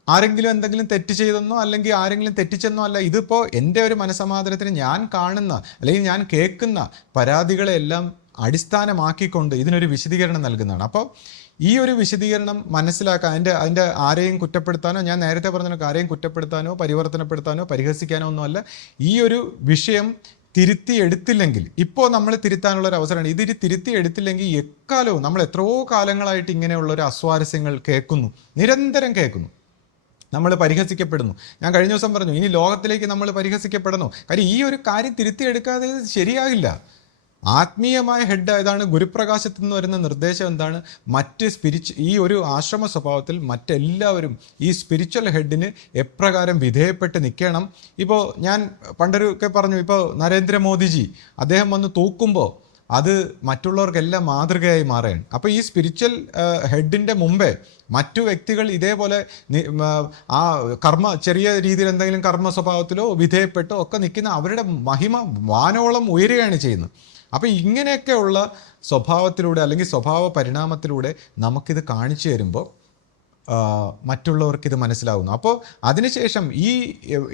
ആരെങ്കിലും എന്തെങ്കിലും തെറ്റ് ചെയ്തെന്നോ അല്ലെങ്കിൽ ആരെങ്കിലും തെറ്റിച്ചെന്നോ അല്ല. ഇതിപ്പോൾ എൻ്റെ ഒരു മനസ്സമാധാനത്തിന് ഞാൻ കാണുന്ന അല്ലെങ്കിൽ ഞാൻ കേൾക്കുന്ന പരാതികളെല്ലാം അടിസ്ഥാനമാക്കിക്കൊണ്ട് ഇതിനൊരു വിശദീകരണം നൽകുന്നതാണ്. അപ്പോൾ ഈ ഒരു വിശദീകരണം മനസ്സിലാക്കാൻ അതിൻ്റെ ആരെയും കുറ്റപ്പെടുത്താനോ, ഞാൻ നേരത്തെ പറഞ്ഞ ആരെയും കുറ്റപ്പെടുത്താനോ പരിവർത്തനപ്പെടുത്താനോ പരിഹസിക്കാനോ ഒന്നുമല്ല. ഈ ഒരു വിഷയം തിരുത്തി എടുത്തില്ലെങ്കിൽ, ഇപ്പോൾ നമ്മൾ തിരുത്താനുള്ളൊരു അവസരമാണ്. ഇതിൽ തിരുത്തി എടുത്തില്ലെങ്കിൽ എക്കാലവും നമ്മൾ എത്രയോ കാലങ്ങളായിട്ട് ഇങ്ങനെയുള്ളൊരു അസ്വാരസ്യങ്ങൾ കേൾക്കുന്നു, നിരന്തരം കേൾക്കുന്നു. നമ്മൾ പരിഹസിക്കപ്പെടുന്നു. ഞാൻ കഴിഞ്ഞ ദിവസം പറഞ്ഞു, ഇനി ലോകത്തിലേക്ക് നമ്മൾ പരിഹസിക്കപ്പെടുന്നു. കാര്യം ഈ ഒരു കാര്യം തിരുത്തിയെടുക്കാതെ ശരിയാകില്ല. ആത്മീയമായ ഹെഡ് ഏതാണ്, ഗുരുപ്രകാശത്തിൽ നിന്ന് വരുന്ന നിർദ്ദേശം എന്താണ്, ഈ ഒരു ആശ്രമ സ്വഭാവത്തിൽ മറ്റെല്ലാവരും ഈ സ്പിരിച്വൽ ഹെഡിന് എപ്രകാരം വിധേയപ്പെട്ട് നിൽക്കണം. ഇപ്പോൾ ഞാൻ പണ്ടൊക്കെ പറഞ്ഞു, ഇപ്പോൾ നരേന്ദ്രമോദിജി അദ്ദേഹം വന്ന് തൂക്കുമ്പോൾ അത് മറ്റുള്ളവർക്കെല്ലാം മാതൃകയായി മാറുകയാണ്. അപ്പോൾ ഈ സ്പിരിച്വൽ ഹെഡിൻ്റെ മുമ്പേ മറ്റു വ്യക്തികൾ ഇതേപോലെ ചെറിയ രീതിയിൽ എന്തെങ്കിലും കർമ്മ സ്വഭാവത്തിലോ വിധേയപ്പെട്ടോ ഒക്കെ നിൽക്കുന്ന അവരുടെ മഹിമ വാനോളം ഉയരുകയാണ് ചെയ്യുന്നത്. അപ്പോൾ ഇങ്ങനെയൊക്കെയുള്ള സ്വഭാവത്തിലൂടെ അല്ലെങ്കിൽ സ്വഭാവ പരിണാമത്തിലൂടെ നമുക്കിത് കാണിച്ചു തരുമ്പോൾ മറ്റുള്ളവർക്കിത് മനസ്സിലാവുന്നു. അപ്പോൾ അതിനുശേഷം ഈ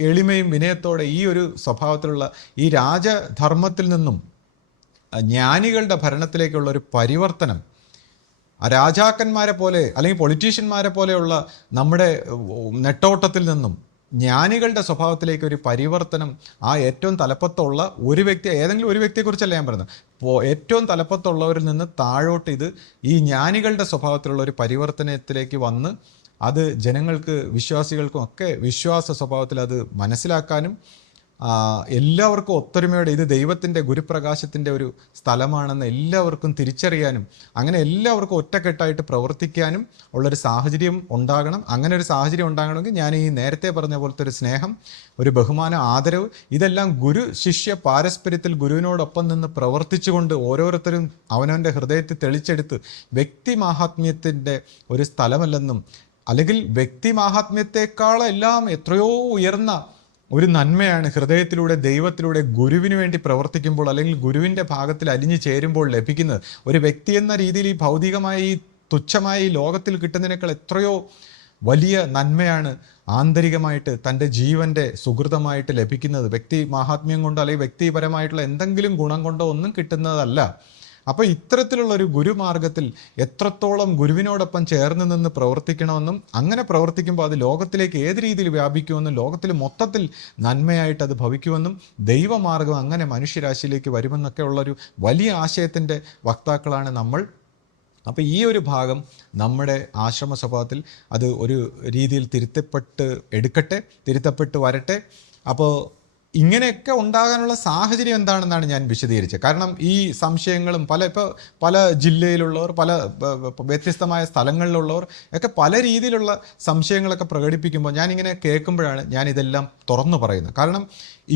എളിമയും വിനയത്തോടെ ഈ ഒരു സ്വഭാവത്തിലുള്ള ഈ രാജധർമ്മത്തിൽ നിന്നും ജ്ഞാനികളുടെ ഭരണത്തിലേക്കുള്ള ഒരു പരിവർത്തനം, രാജാക്കന്മാരെ പോലെ അല്ലെങ്കിൽ പൊളിറ്റീഷ്യന്മാരെ പോലെയുള്ള നമ്മുടെ നെട്ടോട്ടത്തിൽ നിന്നും ജ്ഞാനികളുടെ സ്വഭാവത്തിലേക്ക് ഒരു പരിവർത്തനം, ആ ഏറ്റവും തലപ്പത്തുള്ള ഒരു വ്യക്തി, ഏതെങ്കിലും ഒരു വ്യക്തിയെക്കുറിച്ചല്ല ഞാൻ പറയുന്നത്, ഏറ്റവും തലപ്പത്തുള്ളവരിൽ നിന്ന് താഴോട്ട് ഈ ജ്ഞാനികളുടെ സ്വഭാവത്തിലുള്ള ഒരു പരിവർത്തനത്തിലേക്ക് വന്ന് അത് ജനങ്ങൾക്ക്, വിശ്വാസികൾക്കും ഒക്കെ വിശ്വാസ സ്വഭാവത്തിൽ അത് മനസ്സിലാക്കാനും എല്ലാവർക്കും ഒത്തൊരുമയോടെ ഇത് ദൈവത്തിൻ്റെ ഗുരുപ്രകാശത്തിൻ്റെ ഒരു സ്ഥലമാണെന്ന് എല്ലാവർക്കും തിരിച്ചറിയാനും അങ്ങനെ എല്ലാവർക്കും ഒറ്റക്കെട്ടായിട്ട് പ്രവർത്തിക്കാനും ഉള്ളൊരു സാഹചര്യം ഉണ്ടാകണം. അങ്ങനെ ഒരു സാഹചര്യം ഉണ്ടാകണമെങ്കിൽ ഞാൻ ഈ നേരത്തെ പറഞ്ഞ പോലത്തെ ഒരു സ്നേഹം, ഒരു ബഹുമാനം, ആദരവ്, ഇതെല്ലാം ഗുരു ശിഷ്യ പാരസ്പര്യത്തിൽ ഗുരുവിനോടൊപ്പം നിന്ന് പ്രവർത്തിച്ചുകൊണ്ട് ഓരോരുത്തരും അവനവൻ്റെ ഹൃദയത്തിൽ തെളിച്ചെടുത്ത് വ്യക്തി മാഹാത്മ്യത്തിൻ്റെ ഒരു സ്ഥലമല്ലെന്നും അല്ലെങ്കിൽ വ്യക്തി മാഹാത്മ്യത്തെക്കാളെല്ലാം എത്രയോ ഉയർന്ന ഒരു നന്മയാണ് ഹൃദയത്തിലൂടെ ദൈവത്തിലൂടെ ഗുരുവിന് വേണ്ടി പ്രവർത്തിക്കുമ്പോൾ അല്ലെങ്കിൽ ഗുരുവിൻ്റെ ഭാഗത്തിൽ അലിഞ്ഞു ചേരുമ്പോൾ ലഭിക്കുന്നത്. ഒരു വ്യക്തി എന്ന രീതിയിൽ ഈ ഭൗതികമായ ഈ തുച്ഛമായ ഈ ലോകത്തിൽ കിട്ടുന്നതിനേക്കാൾ എത്രയോ വലിയ നന്മയാണ് ആന്തരികമായിട്ട് തൻ്റെ ജീവൻ്റെ സുഹൃതമായിട്ട് ലഭിക്കുന്നത്. വ്യക്തി മാഹാത്മ്യം കൊണ്ടോ അല്ലെങ്കിൽ വ്യക്തിപരമായിട്ടുള്ള എന്തെങ്കിലും ഗുണം കൊണ്ടോ ഒന്നും കിട്ടുന്നതല്ല. അപ്പോൾ ഇത്തരത്തിലുള്ളൊരു ഗുരുമാർഗത്തിൽ എത്രത്തോളം ഗുരുവിനോടൊപ്പം ചേർന്ന് നിന്ന് പ്രവർത്തിക്കണമെന്നും അങ്ങനെ പ്രവർത്തിക്കുമ്പോൾ അത് ലോകത്തിലേക്ക് ഏത് രീതിയിൽ വ്യാപിക്കുമെന്നും ലോകത്തിൽ മൊത്തത്തിൽ നന്മയായിട്ട് അത് ഭവിക്കുമെന്നും ദൈവമാർഗം അങ്ങനെ മനുഷ്യരാശിയിലേക്ക് വരുമെന്നൊക്കെ ഉള്ളൊരു വലിയ ആശയത്തിൻ്റെ വക്താക്കളാണ് നമ്മൾ. അപ്പോൾ ഈ ഒരു ഭാഗം നമ്മുടെ ആശ്രമ സ്വഭാവത്തിൽ അത് ഒരു രീതിയിൽ തിരുത്തപ്പെട്ട് വരട്ടെ. അപ്പോൾ ഇങ്ങനെയൊക്കെ ഉണ്ടാകാനുള്ള സാഹചര്യം എന്താണെന്നാണ് ഞാൻ വിശദീകരിച്ചത്. കാരണം ഈ സംശയങ്ങളും പല ജില്ലയിലുള്ളവർ, വ്യത്യസ്തമായ സ്ഥലങ്ങളിലുള്ളവർ ഒക്കെ പല രീതിയിലുള്ള സംശയങ്ങളൊക്കെ പ്രകടിപ്പിക്കുമ്പോൾ ഞാനിങ്ങനെ കേൾക്കുമ്പോഴാണ് ഞാൻ ഇതെല്ലാം തുറന്നു പറയുന്നത്. കാരണം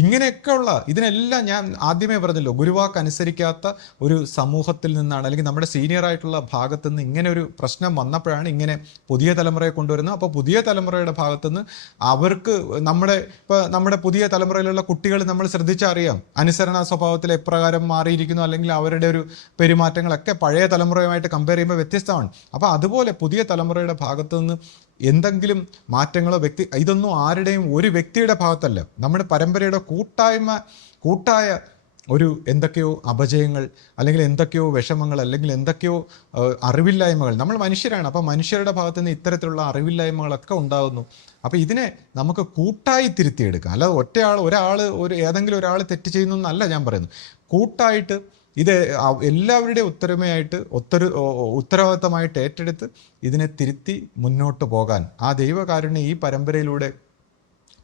ഇങ്ങനെയൊക്കെയുള്ള ഇതിനെല്ലാം ഞാൻ ആദ്യമേ പറഞ്ഞല്ലോ, ഗുരുവാക്ക് അനുസരിക്കാത്ത ഒരു സമൂഹത്തിൽ നിന്നാണ്, അല്ലെങ്കിൽ നമ്മുടെ സീനിയറായിട്ടുള്ള ഭാഗത്തു നിന്ന് ഇങ്ങനെ ഒരു പ്രശ്നം വന്നപ്പോഴാണ് ഇങ്ങനെ പുതിയ തലമുറയെ കൊണ്ടുവരുന്നത്. അപ്പോൾ പുതിയ തലമുറയുടെ ഭാഗത്തുനിന്ന് അവർക്ക് നമ്മുടെ പുതിയ തലമുറയിലുള്ള കുട്ടികൾ നമ്മൾ ശ്രദ്ധിച്ചറിയാം അനുസരണ സ്വഭാവത്തിൽ എപ്രകാരം മാറിയിരിക്കുന്നു, അല്ലെങ്കിൽ അവരുടെ ഒരു പെരുമാറ്റങ്ങളൊക്കെ പഴയ തലമുറയുമായിട്ട് കമ്പയർ ചെയ്യുമ്പോൾ വ്യത്യസ്തമാണ്. അപ്പോൾ അതുപോലെ പുതിയ തലമുറയുടെ ഭാഗത്തു നിന്ന് എന്തെങ്കിലും മാറ്റങ്ങളോ ഇതൊന്നും ആരുടെയും ഒരു വ്യക്തിയുടെ ഭാഗത്തല്ല, നമ്മുടെ പരമ്പരയുടെ കൂട്ടായ ഒരു എന്തൊക്കെയോ അപജയങ്ങൾ, അല്ലെങ്കിൽ എന്തൊക്കെയോ വിഷമങ്ങൾ, അല്ലെങ്കിൽ എന്തൊക്കെയോ അറിവില്ലായ്മകൾ. നമ്മൾ മനുഷ്യരാണ്. അപ്പോൾ മനുഷ്യരുടെ ഭാഗത്തു നിന്ന് ഇത്തരത്തിലുള്ള അറിവില്ലായ്മകളൊക്കെ ഉണ്ടാകുന്നു. അപ്പോൾ ഇതിനെ നമുക്ക് കൂട്ടായി തിരുത്തിയെടുക്കാം. അല്ലാതെ ഏതെങ്കിലും ഒരാൾ തെറ്റ് ചെയ്യുന്നു എന്നല്ല ഞാൻ പറയുന്നത്. കൂട്ടായിട്ട് ഇത് എല്ലാവരുടെയും ഉത്തരവാദിത്തമായിട്ട് ഏറ്റെടുത്ത് ഇതിനെ തിരുത്തി മുന്നോട്ട് പോകാൻ, ആ ദൈവകാരുണ്യം ഈ പരമ്പരയിലൂടെ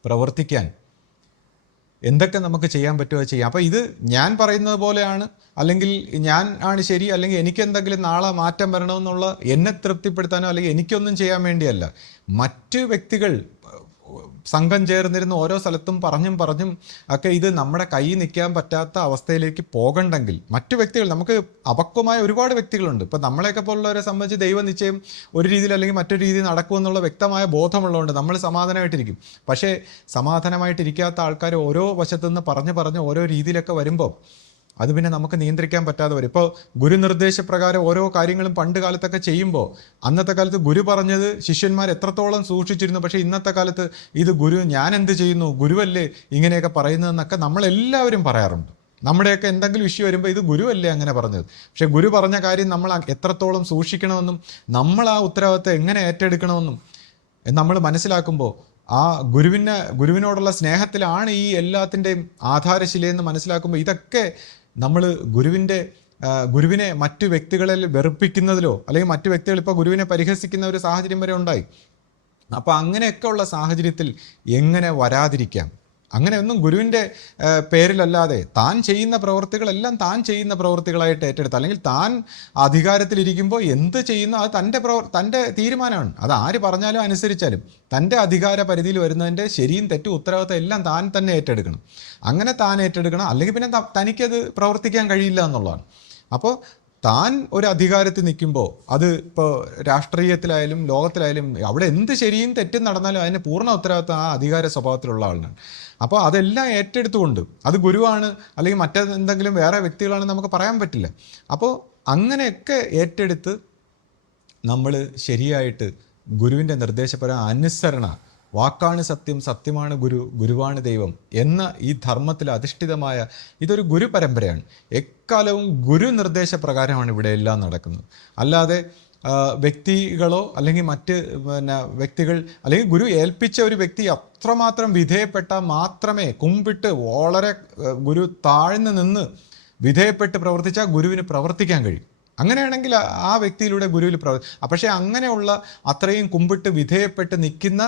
പ്രവർത്തിക്കാൻ എന്തൊക്കെ നമുക്ക് ചെയ്യാൻ പറ്റുമോ ചെയ്യാം. അപ്പോൾ ഇത് ഞാൻ പറയുന്നത് പോലെയാണ്, അല്ലെങ്കിൽ ഞാൻ ആണ് ശരി, അല്ലെങ്കിൽ എനിക്ക് എന്തെങ്കിലും നാളെ മാറ്റം വരണമെന്നുള്ള എന്നെ തൃപ്തിപ്പെടുത്താനോ അല്ലെങ്കിൽ എനിക്കൊന്നും ചെയ്യാൻ വേണ്ടിയല്ല. മറ്റ് വ്യക്തികൾ സംഘം ചേർന്നിരുന്ന് ഓരോ സ്ഥലത്തും പറഞ്ഞും ഒക്കെ ഇത് നമ്മുടെ കയ്യിൽ നിൽക്കാൻ പറ്റാത്ത അവസ്ഥയിലേക്ക് പോകണ്ടെങ്കിൽ മറ്റു വ്യക്തികൾ, നമുക്ക് അപക്വമായ ഒരുപാട് വ്യക്തികളുണ്ട്. ഇപ്പം നമ്മളെയൊക്കെ പോലുള്ളവരെ സംബന്ധിച്ച് ദൈവനിശ്ചയം ഒരു രീതിയിൽ അല്ലെങ്കിൽ മറ്റൊരു രീതിയിൽ നടക്കുമെന്നുള്ള വ്യക്തമായ ബോധമുള്ളതുകൊണ്ട് നമ്മൾ സമാധാനമായിട്ടിരിക്കും. പക്ഷേ സമാധാനമായിട്ടിരിക്കാത്ത ആൾക്കാർ ഓരോ വശത്തുനിന്ന് പറഞ്ഞ് ഓരോ രീതിയിലൊക്കെ വരുമ്പോൾ അത് പിന്നെ നമുക്ക് നിയന്ത്രിക്കാൻ പറ്റാതെ വരും. ഇപ്പോൾ ഗുരുനിർദ്ദേശപ്രകാരം ഓരോ കാര്യങ്ങളും പണ്ട് കാലത്തൊക്കെ ചെയ്യുമ്പോൾ അന്നത്തെ കാലത്ത് ഗുരു പറഞ്ഞത് ശിഷ്യന്മാർ എത്രത്തോളം സൂക്ഷിച്ചിരുന്നു. പക്ഷേ ഇന്നത്തെ കാലത്ത് ഇത് ഞാൻ എന്ത് ചെയ്യുന്നു, ഗുരുവല്ലേ ഇങ്ങനെയൊക്കെ പറയുന്നതെന്നൊക്കെ നമ്മളെല്ലാവരും പറയാറുണ്ട്. നമ്മുടെയൊക്കെ എന്തെങ്കിലും ഇഷ്യൂ വരുമ്പോൾ ഇത് ഗുരുവല്ലേ അങ്ങനെ പറഞ്ഞത്. പക്ഷേ ഗുരു പറഞ്ഞ കാര്യം നമ്മൾ എത്രത്തോളം സൂക്ഷിക്കണമെന്നും നമ്മൾ ആ ഉത്തരവാദിത്തം എങ്ങനെ ഏറ്റെടുക്കണമെന്നും നമ്മൾ മനസ്സിലാക്കുമ്പോൾ ആ ഗുരുവിനോടുള്ള സ്നേഹത്തിലാണ് ഈ എല്ലാത്തിൻ്റെയും ആധാരശിലയെന്ന് മനസ്സിലാക്കുമ്പോൾ ഇതൊക്കെ നമ്മൾ ഗുരുവിനെ മറ്റു വ്യക്തികളെ വെറുപ്പിക്കുന്നതിലോ അല്ലെങ്കിൽ മറ്റു വ്യക്തികൾ ഇപ്പോൾ ഗുരുവിനെ പരിഹസിക്കുന്ന ഒരു സാഹചര്യം വരെ ഉണ്ടായി. അപ്പോൾ അങ്ങനെയൊക്കെ ഉള്ള സാഹചര്യത്തിൽ എങ്ങനെ വരാതിരിക്കാം? അങ്ങനെയൊന്നും ഗുരുവിൻ്റെ പേരിലല്ലാതെ താൻ ചെയ്യുന്ന പ്രവൃത്തികളെല്ലാം താൻ ചെയ്യുന്ന പ്രവൃത്തികളായിട്ട് ഏറ്റെടുത്ത്, അല്ലെങ്കിൽ താൻ അധികാരത്തിലിരിക്കുമ്പോൾ എന്ത് ചെയ്യുന്നു അത് തൻ്റെ തീരുമാനമാണ്. അത് ആര് പറഞ്ഞാലും അനുസരിച്ചാലും തൻ്റെ അധികാര പരിധിയിൽ വരുന്നതിൻ്റെ ശരിയും തെറ്റും ഉത്തരവാദിത്തം എല്ലാം താൻ തന്നെ ഏറ്റെടുക്കണം. അങ്ങനെ താൻ ഏറ്റെടുക്കണം, അല്ലെങ്കിൽ പിന്നെ തനിക്കത് പ്രവർത്തിക്കാൻ കഴിയില്ല എന്നുള്ളതാണ്. അപ്പോൾ താൻ ഒരു അധികാരത്തിൽ നിൽക്കുമ്പോൾ അത് ഇപ്പോൾ രാഷ്ട്രീയത്തിലായാലും ലോകത്തിലായാലും അവിടെ എന്ത് ശരിയും തെറ്റും നടന്നാലും അതിന് പൂർണ്ണ ഉത്തരവാദിത്തം ആ അധികാര സ്വഭാവത്തിലുള്ള ആളാണ്. അപ്പോൾ അതെല്ലാം ഏറ്റെടുത്തുകൊണ്ട് അത് ഗുരുവാണ് അല്ലെങ്കിൽ മറ്റെന്തെങ്കിലും വേറെ വ്യക്തികളാണെന്ന് നമുക്ക് പറയാൻ പറ്റില്ല. അപ്പോൾ അങ്ങനെയൊക്കെ ഏറ്റെടുത്ത് നമ്മൾ ശരിയായിട്ട് ഗുരുവിൻ്റെ നിർദ്ദേശപ്രകാരം അനുസരണ, വാക്കാണ് സത്യം, സത്യമാണ് ഗുരു, ഗുരുവാണ് ദൈവം എന്ന ഈ ധർമ്മത്തിൽ അധിഷ്ഠിതമായ ഇതൊരു ഗുരു പരമ്പരയാണ്. എക്കാലവും ഗുരു നിർദ്ദേശപ്രകാരമാണ് ഇവിടെ എല്ലാം നടക്കുന്നത്. അല്ലാതെ വ്യക്തികളോ അല്ലെങ്കിൽ മറ്റ് വ്യക്തികൾ അല്ലെങ്കിൽ ഗുരു ഏൽപ്പിച്ച ഒരു വ്യക്തി അത്രമാത്രം വിധേയപ്പെട്ടാൽ മാത്രമേ കുമ്പിട്ട് വളരെ ഗുരു താഴ്ന്നു നിന്ന് വിധേയപ്പെട്ട് പ്രവർത്തിച്ചാൽ ഗുരുവിന് പ്രവർത്തിക്കാൻ കഴിയും. അങ്ങനെയാണെങ്കിൽ ആ വ്യക്തിയിലൂടെ ഗുരുവിൽ പക്ഷേ അങ്ങനെയുള്ള അത്രയും കുമ്പിട്ട് വിധേയപ്പെട്ട് നിൽക്കുന്ന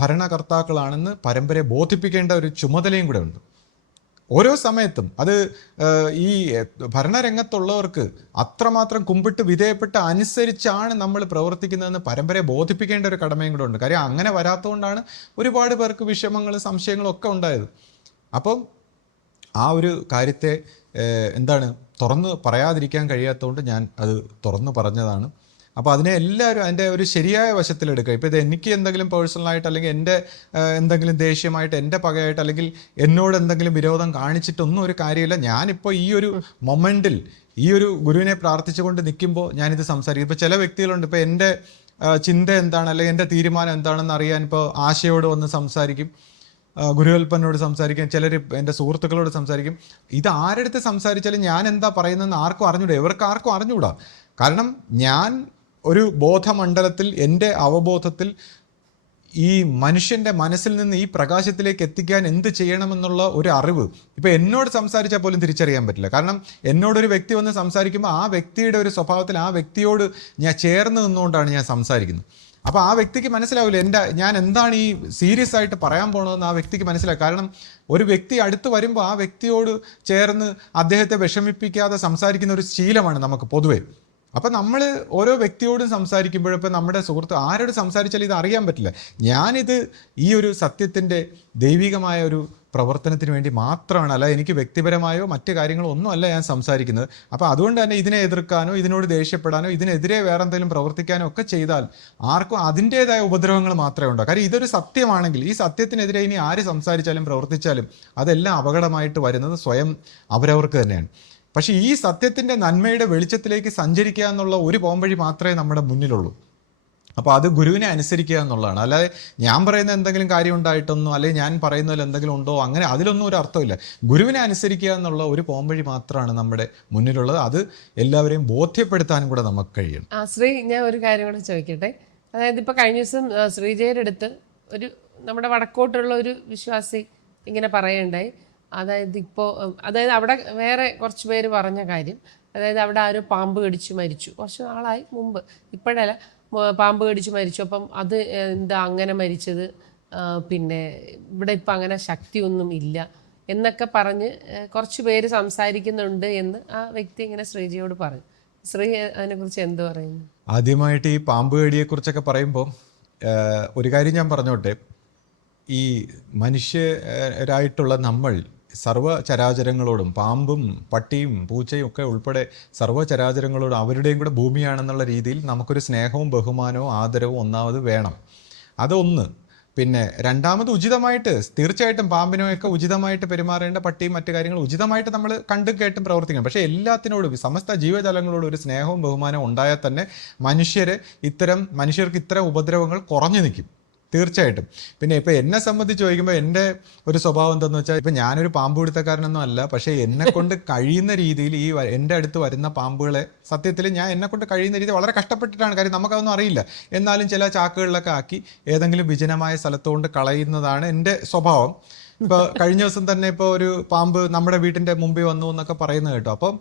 ഭരണകർത്താക്കളാണെന്ന് പരമ്പരയെ ബോധിപ്പിക്കേണ്ട ഒരു ചുമതലയും കൂടെ ഉണ്ട്. ഓരോ സമയത്തും അത് ഈ ഭരണരംഗത്തുള്ളവർക്ക് അത്രമാത്രം കുമ്പിട്ട് വിധേയപ്പെട്ട് അനുസരിച്ചാണ് നമ്മൾ പ്രവർത്തിക്കുന്നതെന്ന് പരമ്പരയെ ബോധിപ്പിക്കേണ്ട ഒരു കടമയും കൂടെ ഉണ്ട്. കാര്യം അങ്ങനെ വരാത്തതുകൊണ്ടാണ് ഒരുപാട് പേർക്ക് വിഷമങ്ങളും സംശയങ്ങളും ഒക്കെ ഉണ്ടായത്. അപ്പം ആ ഒരു കാര്യത്തെ തുറന്ന് പറയാതിരിക്കാൻ കഴിയാത്തതുകൊണ്ട് ഞാൻ അത് തുറന്ന് പറഞ്ഞതാണ്. അപ്പോൾ അതിനെ എല്ലാവരും അതിൻ്റെ ഒരു ശരിയായ വശത്തിലെടുക്കുക. ഇപ്പോൾ ഇത് എനിക്ക് എന്തെങ്കിലും പേഴ്സണലായിട്ട് അല്ലെങ്കിൽ എൻ്റെ എന്തെങ്കിലും ദേഷ്യമായിട്ട്, എൻ്റെ പകയായിട്ട്, അല്ലെങ്കിൽ എന്നോട് എന്തെങ്കിലും വിരോധം കാണിച്ചിട്ടൊന്നും ഒരു കാര്യമില്ല. ഞാനിപ്പോൾ ഈ ഒരു മൊമെൻറ്റിൽ ഈ ഒരു ഗുരുവിനെ പ്രാർത്ഥിച്ചുകൊണ്ട് നിൽക്കുമ്പോൾ ഞാനിത് സംസാരിക്കും. ഇപ്പോൾ ചില വ്യക്തികളുണ്ട്, ഇപ്പോൾ എൻ്റെ ചിന്ത എന്താണ് അല്ലെങ്കിൽ എൻ്റെ തീരുമാനം എന്താണെന്ന് അറിയാൻ ഇപ്പോൾ ആശയോട് വന്ന് സംസാരിക്കും, ഗുരുവൽപ്പനോട് സംസാരിക്കും, ചിലർ എൻ്റെ സുഹൃത്തുക്കളോട് സംസാരിക്കും. ഇത് ആരെടുത്ത് സംസാരിച്ചാലും ഞാൻ എന്താ പറയുന്നതെന്ന് ആർക്കും അറിഞ്ഞൂടാ, ഇവർക്കാർക്കും അറിഞ്ഞൂടാ. കാരണം ഞാൻ ഒരു ബോധമണ്ഡലത്തിൽ, എൻ്റെ അവബോധത്തിൽ ഈ മനുഷ്യൻ്റെ മനസ്സിൽ നിന്ന് ഈ പ്രകാശത്തിലേക്ക് എത്തിക്കാൻ എന്ത് ചെയ്യണമെന്നുള്ള ഒരു അറിവ് ഇപ്പോൾ എന്നോട് സംസാരിച്ചാൽ പോലും തിരിച്ചറിയാൻ പറ്റില്ല. കാരണം എന്നോടൊരു വ്യക്തി വന്ന് സംസാരിക്കുമ്പോൾ ആ വ്യക്തിയുടെ ഒരു സ്വഭാവത്തിൽ ആ വ്യക്തിയോട് ഞാൻ ചേർന്ന് നിന്നുകൊണ്ടാണ് ഞാൻ സംസാരിക്കുന്നത്. അപ്പോൾ ആ വ്യക്തിക്ക് മനസ്സിലാവില്ല ഞാൻ എന്താണ് ഈ സീരിയസ് ആയിട്ട് പറയാൻ പോണതെന്ന് ആ വ്യക്തിക്ക് മനസ്സിലാവും. കാരണം ഒരു വ്യക്തി അടുത്ത് വരുമ്പോൾ ആ വ്യക്തിയോട് ചേർന്ന് അദ്ദേഹത്തെ വിഷമിപ്പിക്കാതെ സംസാരിക്കുന്ന ഒരു ശീലമാണ് നമുക്ക് പൊതുവെ. അപ്പം നമ്മൾ ഓരോ വ്യക്തിയോടും സംസാരിക്കുമ്പോഴും ഇപ്പം നമ്മുടെ സുഹൃത്ത് ആരോട് സംസാരിച്ചാലും ഇത് അറിയാൻ പറ്റില്ല. ഞാനിത് ഈ ഒരു സത്യത്തിൻ്റെ ദൈവികമായ ഒരു പ്രവർത്തനത്തിന് വേണ്ടി മാത്രമാണ്, അല്ല എനിക്ക് വ്യക്തിപരമായോ മറ്റു കാര്യങ്ങളോ ഒന്നും അല്ല ഞാൻ സംസാരിക്കുന്നത്. അപ്പോൾ അതുകൊണ്ട് തന്നെ ഇതിനെ എതിർക്കാനോ ഇതിനോട് ദേഷ്യപ്പെടാനോ ഇതിനെതിരെ വേറെ എന്തെങ്കിലും പ്രവർത്തിക്കാനോ ഒക്കെ ചെയ്താൽ ആർക്കും അതിൻ്റേതായ ഉപദ്രവങ്ങൾ മാത്രമേ ഉണ്ടാകൂ. കാര്യം ഇതൊരു സത്യമാണെങ്കിൽ ഈ സത്യത്തിനെതിരെ ഇനി ആര് സംസാരിച്ചാലും പ്രവർത്തിച്ചാലും അതെല്ലാം അപകടമായിട്ട് വരുന്നത് സ്വയം അവരവർക്ക് തന്നെയാണ്. പക്ഷേ ഈ സത്യത്തിൻ്റെ നന്മയുടെ വെളിച്ചത്തിലേക്ക് സഞ്ചരിക്കുക എന്നുള്ള ഒരു പോംവഴി മാത്രമേ നമ്മുടെ മുന്നിലുള്ളൂ. അപ്പോൾ അത് ഗുരുവിനെ അനുസരിക്കുക എന്നുള്ളതാണ്. അല്ലാതെ ഞാൻ പറയുന്ന എന്തെങ്കിലും കാര്യം ഉണ്ടായിട്ടൊന്നും, അല്ലെങ്കിൽ ഞാൻ പറയുന്നതിൽ എന്തെങ്കിലും ഉണ്ടോ, അങ്ങനെ അതിലൊന്നും ഒരു അർത്ഥമില്ല. ഗുരുവിനെ അനുസരിക്കുക എന്നുള്ള ഒരു പോംവഴി മാത്രമാണ് നമ്മുടെ മുന്നിലുള്ളത്. അത് എല്ലാവരെയും ബോധ്യപ്പെടുത്താനും കൂടെ നമുക്ക് കഴിയണം. ശ്രീ, ഞാൻ ഒരു കാര്യം കൂടെ ചോദിക്കട്ടെ. അതായത് ഇപ്പോൾ കഴിഞ്ഞ ദിവസം ശ്രീജയുടെ അടുത്ത് ഒരു നമ്മുടെ വടക്കോട്ടുള്ള ഒരു വിശ്വാസി ഇങ്ങനെ പറയുണ്ടായി. അതായത് അവിടെ വേറെ കുറച്ച് പേര് പറഞ്ഞ കാര്യം, അതായത് അവിടെ ആരോ പാമ്പ് കടിച്ചു മരിച്ചു, കുറച്ച് നാളായി മുമ്പ്, ഇപ്പോഴല്ല, പാമ്പ് കടിച്ചു മരിച്ചു. അപ്പം അത് എന്താ അങ്ങനെ മരിച്ചത്, പിന്നെ ഇവിടെ ഇപ്പം അങ്ങനെ ശക്തിയൊന്നും ഇല്ല എന്നൊക്കെ പറഞ്ഞ് കുറച്ച് പേര് സംസാരിക്കുന്നുണ്ട് എന്ന് ആ വ്യക്തി ഇങ്ങനെ ശ്രീജിയോട് പറഞ്ഞു. ശ്രീ അതിനെക്കുറിച്ച് എന്ത് പറയുന്നു? ആദ്യമായിട്ട് ഈ പാമ്പ് കടിയെക്കുറിച്ചൊക്കെ പറയുമ്പോൾ ഒരു കാര്യം ഞാൻ പറഞ്ഞോട്ടെ. ഈ മനുഷ്യരായിട്ടുള്ള നമ്മൾ സർവ്വചരാചരങ്ങളോടും, പാമ്പും പട്ടിയും പൂച്ചയും ഒക്കെ ഉൾപ്പെടെ സർവ്വചരാചരങ്ങളോടും അവരുടെയും കൂടെ ഭൂമിയാണെന്നുള്ള രീതിയിൽ നമുക്കൊരു സ്നേഹവും ബഹുമാനവും ആദരവും ഒന്നാമത് വേണം. അതൊന്ന്. പിന്നെ രണ്ടാമത് ഉചിതമായിട്ട്, തീർച്ചയായിട്ടും പാമ്പിനൊക്കെ ഉചിതമായിട്ട് പെരുമാറേണ്ട, പട്ടിയും മറ്റു കാര്യങ്ങളും ഉചിതമായിട്ട് നമ്മൾ കണ്ടും കേട്ടും പ്രവർത്തിക്കണം. പക്ഷേ എല്ലാത്തിനോടും, സമസ്ത ജീവജാലങ്ങളോടും ഒരു സ്നേഹവും ബഹുമാനവും ഉണ്ടായാൽ തന്നെ മനുഷ്യർക്ക് ഇത്തരം ഉപദ്രവങ്ങൾ കുറഞ്ഞു നിൽക്കും തീർച്ചയായിട്ടും. പിന്നെ ഇപ്പം എന്നെ സംബന്ധിച്ച് ചോദിക്കുമ്പോൾ എൻ്റെ ഒരു സ്വഭാവം എന്താണെന്ന് വെച്ചാൽ, ഇപ്പം ഞാനൊരു പാമ്പ് പിടുത്തക്കാരനൊന്നും അല്ല, പക്ഷേ എന്നെ കൊണ്ട് കഴിയുന്ന രീതിയിൽ ഈ എൻ്റെ അടുത്ത് വരുന്ന പാമ്പുകളെ സത്യത്തിൽ ഞാൻ എന്നെ കൊണ്ട് കഴിയുന്ന രീതി വളരെ കഷ്ടപ്പെട്ടിട്ടാണ്. കാര്യം നമുക്കതൊന്നും അറിയില്ല. എന്നാലും ചില ചാക്കുകളിലൊക്കെ ആക്കി ഏതെങ്കിലും വിജനമായ സ്ഥലത്തുകൊണ്ട് കളയുന്നതാണ് എൻ്റെ സ്വഭാവം. ഇപ്പോൾ കഴിഞ്ഞ ദിവസം തന്നെ ഇപ്പോൾ ഒരു പാമ്പ് നമ്മുടെ വീട്ടിൻ്റെ മുമ്പിൽ വന്നു എന്നൊക്കെ പറയുന്നത് കേട്ടോ. അപ്പം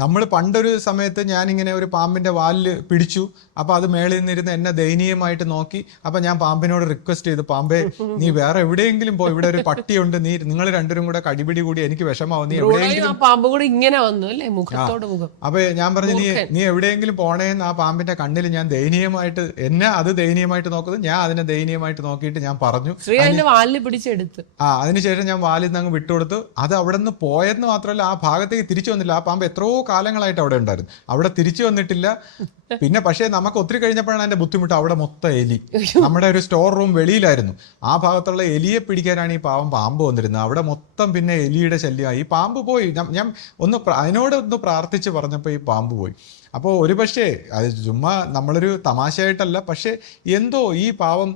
നമ്മൾ പണ്ടൊരു സമയത്ത് ഞാനിങ്ങനെ ഒരു പാമ്പിൻ്റെ വാലിൽ പിടിച്ചു. അപ്പോൾ അത് മേളിൽ നിന്നിരുന്ന് എന്നെ ദയനീയമായിട്ട് നോക്കി. അപ്പോൾ ഞാൻ പാമ്പിനോട് റിക്വസ്റ്റ് ചെയ്തു, പാമ്പേ നീ വേറെ എവിടെയെങ്കിലും പോ, ഇവിടെ ഒരു പട്ടിയുണ്ട്, നിങ്ങൾ രണ്ടുപേരും കൂടെ കടിപിടി കൂടി എനിക്ക് വിഷമാവും, നീ എവിടെയെങ്കിലും. അപ്പൊ ഞാൻ പറഞ്ഞു, നീ എവിടെയെങ്കിലും പോണേന്ന് ആ പാമ്പിന്റെ കണ്ണിൽ ഞാൻ ദയനീയമായിട്ട്, എന്നെ അത് ദയനീയമായിട്ട് നോക്കുന്നത്, ഞാൻ അതിനെ ദയനീയമായിട്ട് നോക്കിയിട്ട് ഞാൻ പറഞ്ഞു. അതിനുശേഷം ഞാൻ വാലിൽ നിന്ന് അങ്ങ് വിട്ടുകൊടുത്തു. അത് അവിടെ നിന്ന് പോയെന്ന് മാത്രമല്ല, ആ ഭാഗത്തേക്ക് തിരിച്ചു വന്നില്ല. ആ പാമ്പ് എത്രയോ കാലങ്ങളായിട്ട് അവിടെ ഉണ്ടായിരുന്നു, അവിടെ തിരിച്ചു വന്നിട്ടില്ല. പിന്നെ പക്ഷേ നമുക്ക് ഒത്തിരി കഴിഞ്ഞപ്പോഴാണ് അതിന്റെ ബുദ്ധിമുട്ട്. അവിടെ മൊത്തം എലി, നമ്മുടെ ഒരു സ്റ്റോർ റൂം വെളിയിലായിരുന്നു. ആ ഭാഗത്തുള്ള എലിയെ പിടിക്കാനാണ് ഈ പാമ്പ് വന്നിരുന്നത്. അവിടെ മൊത്തം പിന്നെ എലിയുടെ ശല്യമായി. ഈ പാമ്പ് പോയി. ഞാൻ അതിനോടൊന്ന് പ്രാർത്ഥിച്ച് പറഞ്ഞപ്പോൾ ഈ പാമ്പ് പോയി. അപ്പോൾ ഒരു പക്ഷേ അത് ചുമ്മാ നമ്മളൊരു തമാശയായിട്ടല്ല, പക്ഷേ എന്തോ ഈ പാവം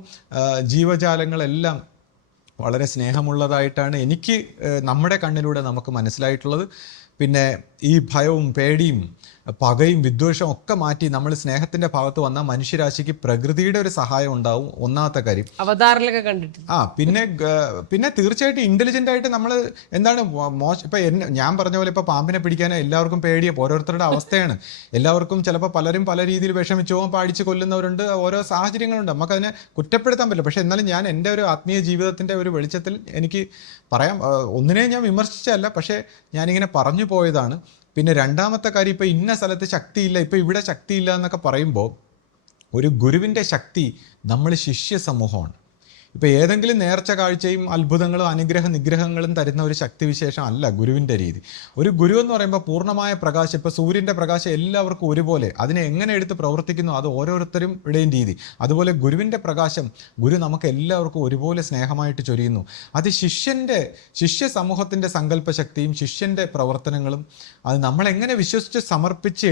ജീവജാലങ്ങളെല്ലാം വളരെ സ്നേഹമുള്ളതായിട്ടാണ് എനിക്ക് നമ്മുടെ കണ്ണിലൂടെ നമുക്ക് മനസ്സിലായിട്ടുള്ളത്. പിന്നെ ഈ ഭയവും പേടിയും പകയും വിദ്വേഷവും ഒക്കെ മാറ്റി നമ്മൾ സ്നേഹത്തിന്റെ ഭാഗത്ത് വന്നാൽ മനുഷ്യരാശിക്ക് പ്രകൃതിയുടെ ഒരു സഹായം ഉണ്ടാവും. ഒന്നാമത്തെ കാര്യം അവതാറിലൊക്കെ കണ്ടിട്ട്. പിന്നെ തീർച്ചയായിട്ടും ഇന്റലിജന്റ് ആയിട്ട് നമ്മൾ എന്താണ് ഇപ്പൊ ഞാൻ പറഞ്ഞ പോലെ ഇപ്പൊ പാമ്പിനെ പിടിക്കാൻ എല്ലാവർക്കും പേടിയാണ്. ഓരോരുത്തരുടെ അവസ്ഥയാണ്. എല്ലാവർക്കും ചിലപ്പോൾ പലരും പല രീതിയിൽ വിഷമിച്ചു പോകും, പാടിച്ച് കൊല്ലുന്നവരുണ്ട്, ഓരോ സാഹചര്യങ്ങളുണ്ട്. നമുക്കതിനെ കുറ്റപ്പെടുത്താൻ പറ്റില്ല. പക്ഷെ എന്നാലും ഞാൻ എൻ്റെ ഒരു ആത്മീയ ജീവിതത്തിന്റെ ഒരു വെളിച്ചത്തിൽ എനിക്ക് പറയാം, ഒന്നിനെയും ഞാൻ വിമർശിച്ചല്ല, പക്ഷേ ഞാനിങ്ങനെ പറഞ്ഞു പോയതാണ്. പിന്നെ രണ്ടാമത്തെ കാര്യം, ഇപ്പോൾ ഇന്ന സ്ഥലത്ത് ശക്തിയില്ല, ഇപ്പോൾ ഇവിടെ ശക്തിയില്ല എന്നൊക്കെ പറയുമ്പോൾ, ഒരു ഗുരുവിൻ്റെ ശക്തി നമ്മൾ ശിഷ്യ സമൂഹമാണ്. ഇപ്പോൾ ഏതെങ്കിലും നേർച്ച കാഴ്ചയും അത്ഭുതങ്ങളും നിഗ്രഹങ്ങളും തരുന്ന ഒരു ശക്തിവിശേഷം അല്ല ഗുരുവിൻ്റെ രീതി. ഒരു ഗുരു എന്ന് പറയുമ്പോൾ പൂർണ്ണമായ പ്രകാശം, ഇപ്പോൾ സൂര്യൻ്റെ പ്രകാശം എല്ലാവർക്കും ഒരുപോലെ, അതിനെ എങ്ങനെ എടുത്ത് പ്രവർത്തിക്കുന്നു അത് ഓരോരുത്തരുടെയും രീതി. അതുപോലെ ഗുരുവിൻ്റെ പ്രകാശം ഗുരു നമുക്ക് എല്ലാവർക്കും ഒരുപോലെ സ്നേഹമായിട്ട് ചൊരിയുന്നു. അത് ശിഷ്യ സമൂഹത്തിൻ്റെ സങ്കല്പശക്തിയും ശിഷ്യൻ്റെ പ്രവർത്തനങ്ങളും അത് നമ്മളെങ്ങനെ വിശ്വസിച്ച് സമർപ്പിച്ച്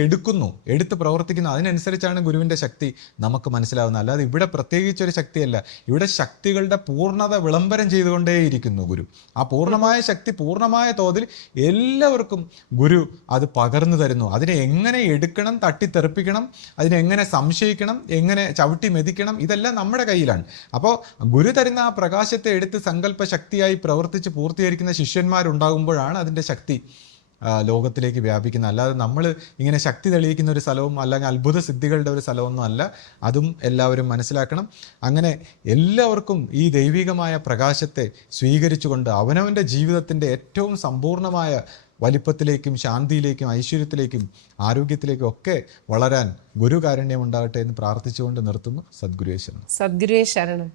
എടുത്ത് പ്രവർത്തിക്കുന്നു, അതിനനുസരിച്ചാണ് ഗുരുവിൻ്റെ ശക്തി നമുക്ക് മനസ്സിലാവുന്നത്. അല്ലാതെ ഇവിടെ പ്രത്യേകിച്ചൊരു ശക്തിയല്ല, ഇവിടെ ശക്തികളുടെ പൂർണ്ണത വിളംബരം ചെയ്തുകൊണ്ടേയിരിക്കുന്നു ഗുരു. ആ പൂർണ്ണമായ ശക്തി പൂർണ്ണമായ തോതിൽ എല്ലാവർക്കും ഗുരു അത് പകർന്നു തരുന്നു. അതിനെ എങ്ങനെ എടുക്കണം, തട്ടിത്തെറിപ്പിക്കണം, അതിനെങ്ങനെ സംശയിക്കണം, എങ്ങനെ ചവിട്ടി മെതിക്കണം, ഇതെല്ലാം നമ്മുടെ കയ്യിലാണ്. അപ്പോൾ ഗുരു തരുന്ന ആ പ്രകാശത്തെ എടുത്ത് സങ്കല്പ ശക്തിയായി പ്രവർത്തിച്ച് പൂർത്തീകരിക്കുന്ന ശിഷ്യന്മാരുണ്ടാകുമ്പോഴാണ് അതിൻ്റെ ശക്തി ലോകത്തിലേക്ക് വ്യാപിക്കുന്നത്. അല്ലാതെ നമ്മൾ ഇങ്ങനെ ശക്തി തെളിയിക്കുന്ന ഒരു സ്ഥലവും അല്ലെങ്കിൽ അത്ഭുത സിദ്ധികളുടെ ഒരു സ്ഥലമൊന്നും അല്ല. അതും എല്ലാവരും മനസ്സിലാക്കണം. അങ്ങനെ എല്ലാവർക്കും ഈ ദൈവികമായ പ്രകാശത്തെ സ്വീകരിച്ചുകൊണ്ട് അവനവൻ്റെ ജീവിതത്തിൻ്റെ ഏറ്റവും സമ്പൂർണ്ണമായ വലിപ്പത്തിലേക്കും ശാന്തിയിലേക്കും ഐശ്വര്യത്തിലേക്കും ആരോഗ്യത്തിലേക്കും ഒക്കെ വളരാൻ ഗുരുകാരുണ്യം ഉണ്ടാകട്ടെ എന്ന് പ്രാർത്ഥിച്ചുകൊണ്ട് നിർത്തുന്നു. സദ്ഗുരുവേ ശരണം. സദ്ഗുരുവേ ശരണം.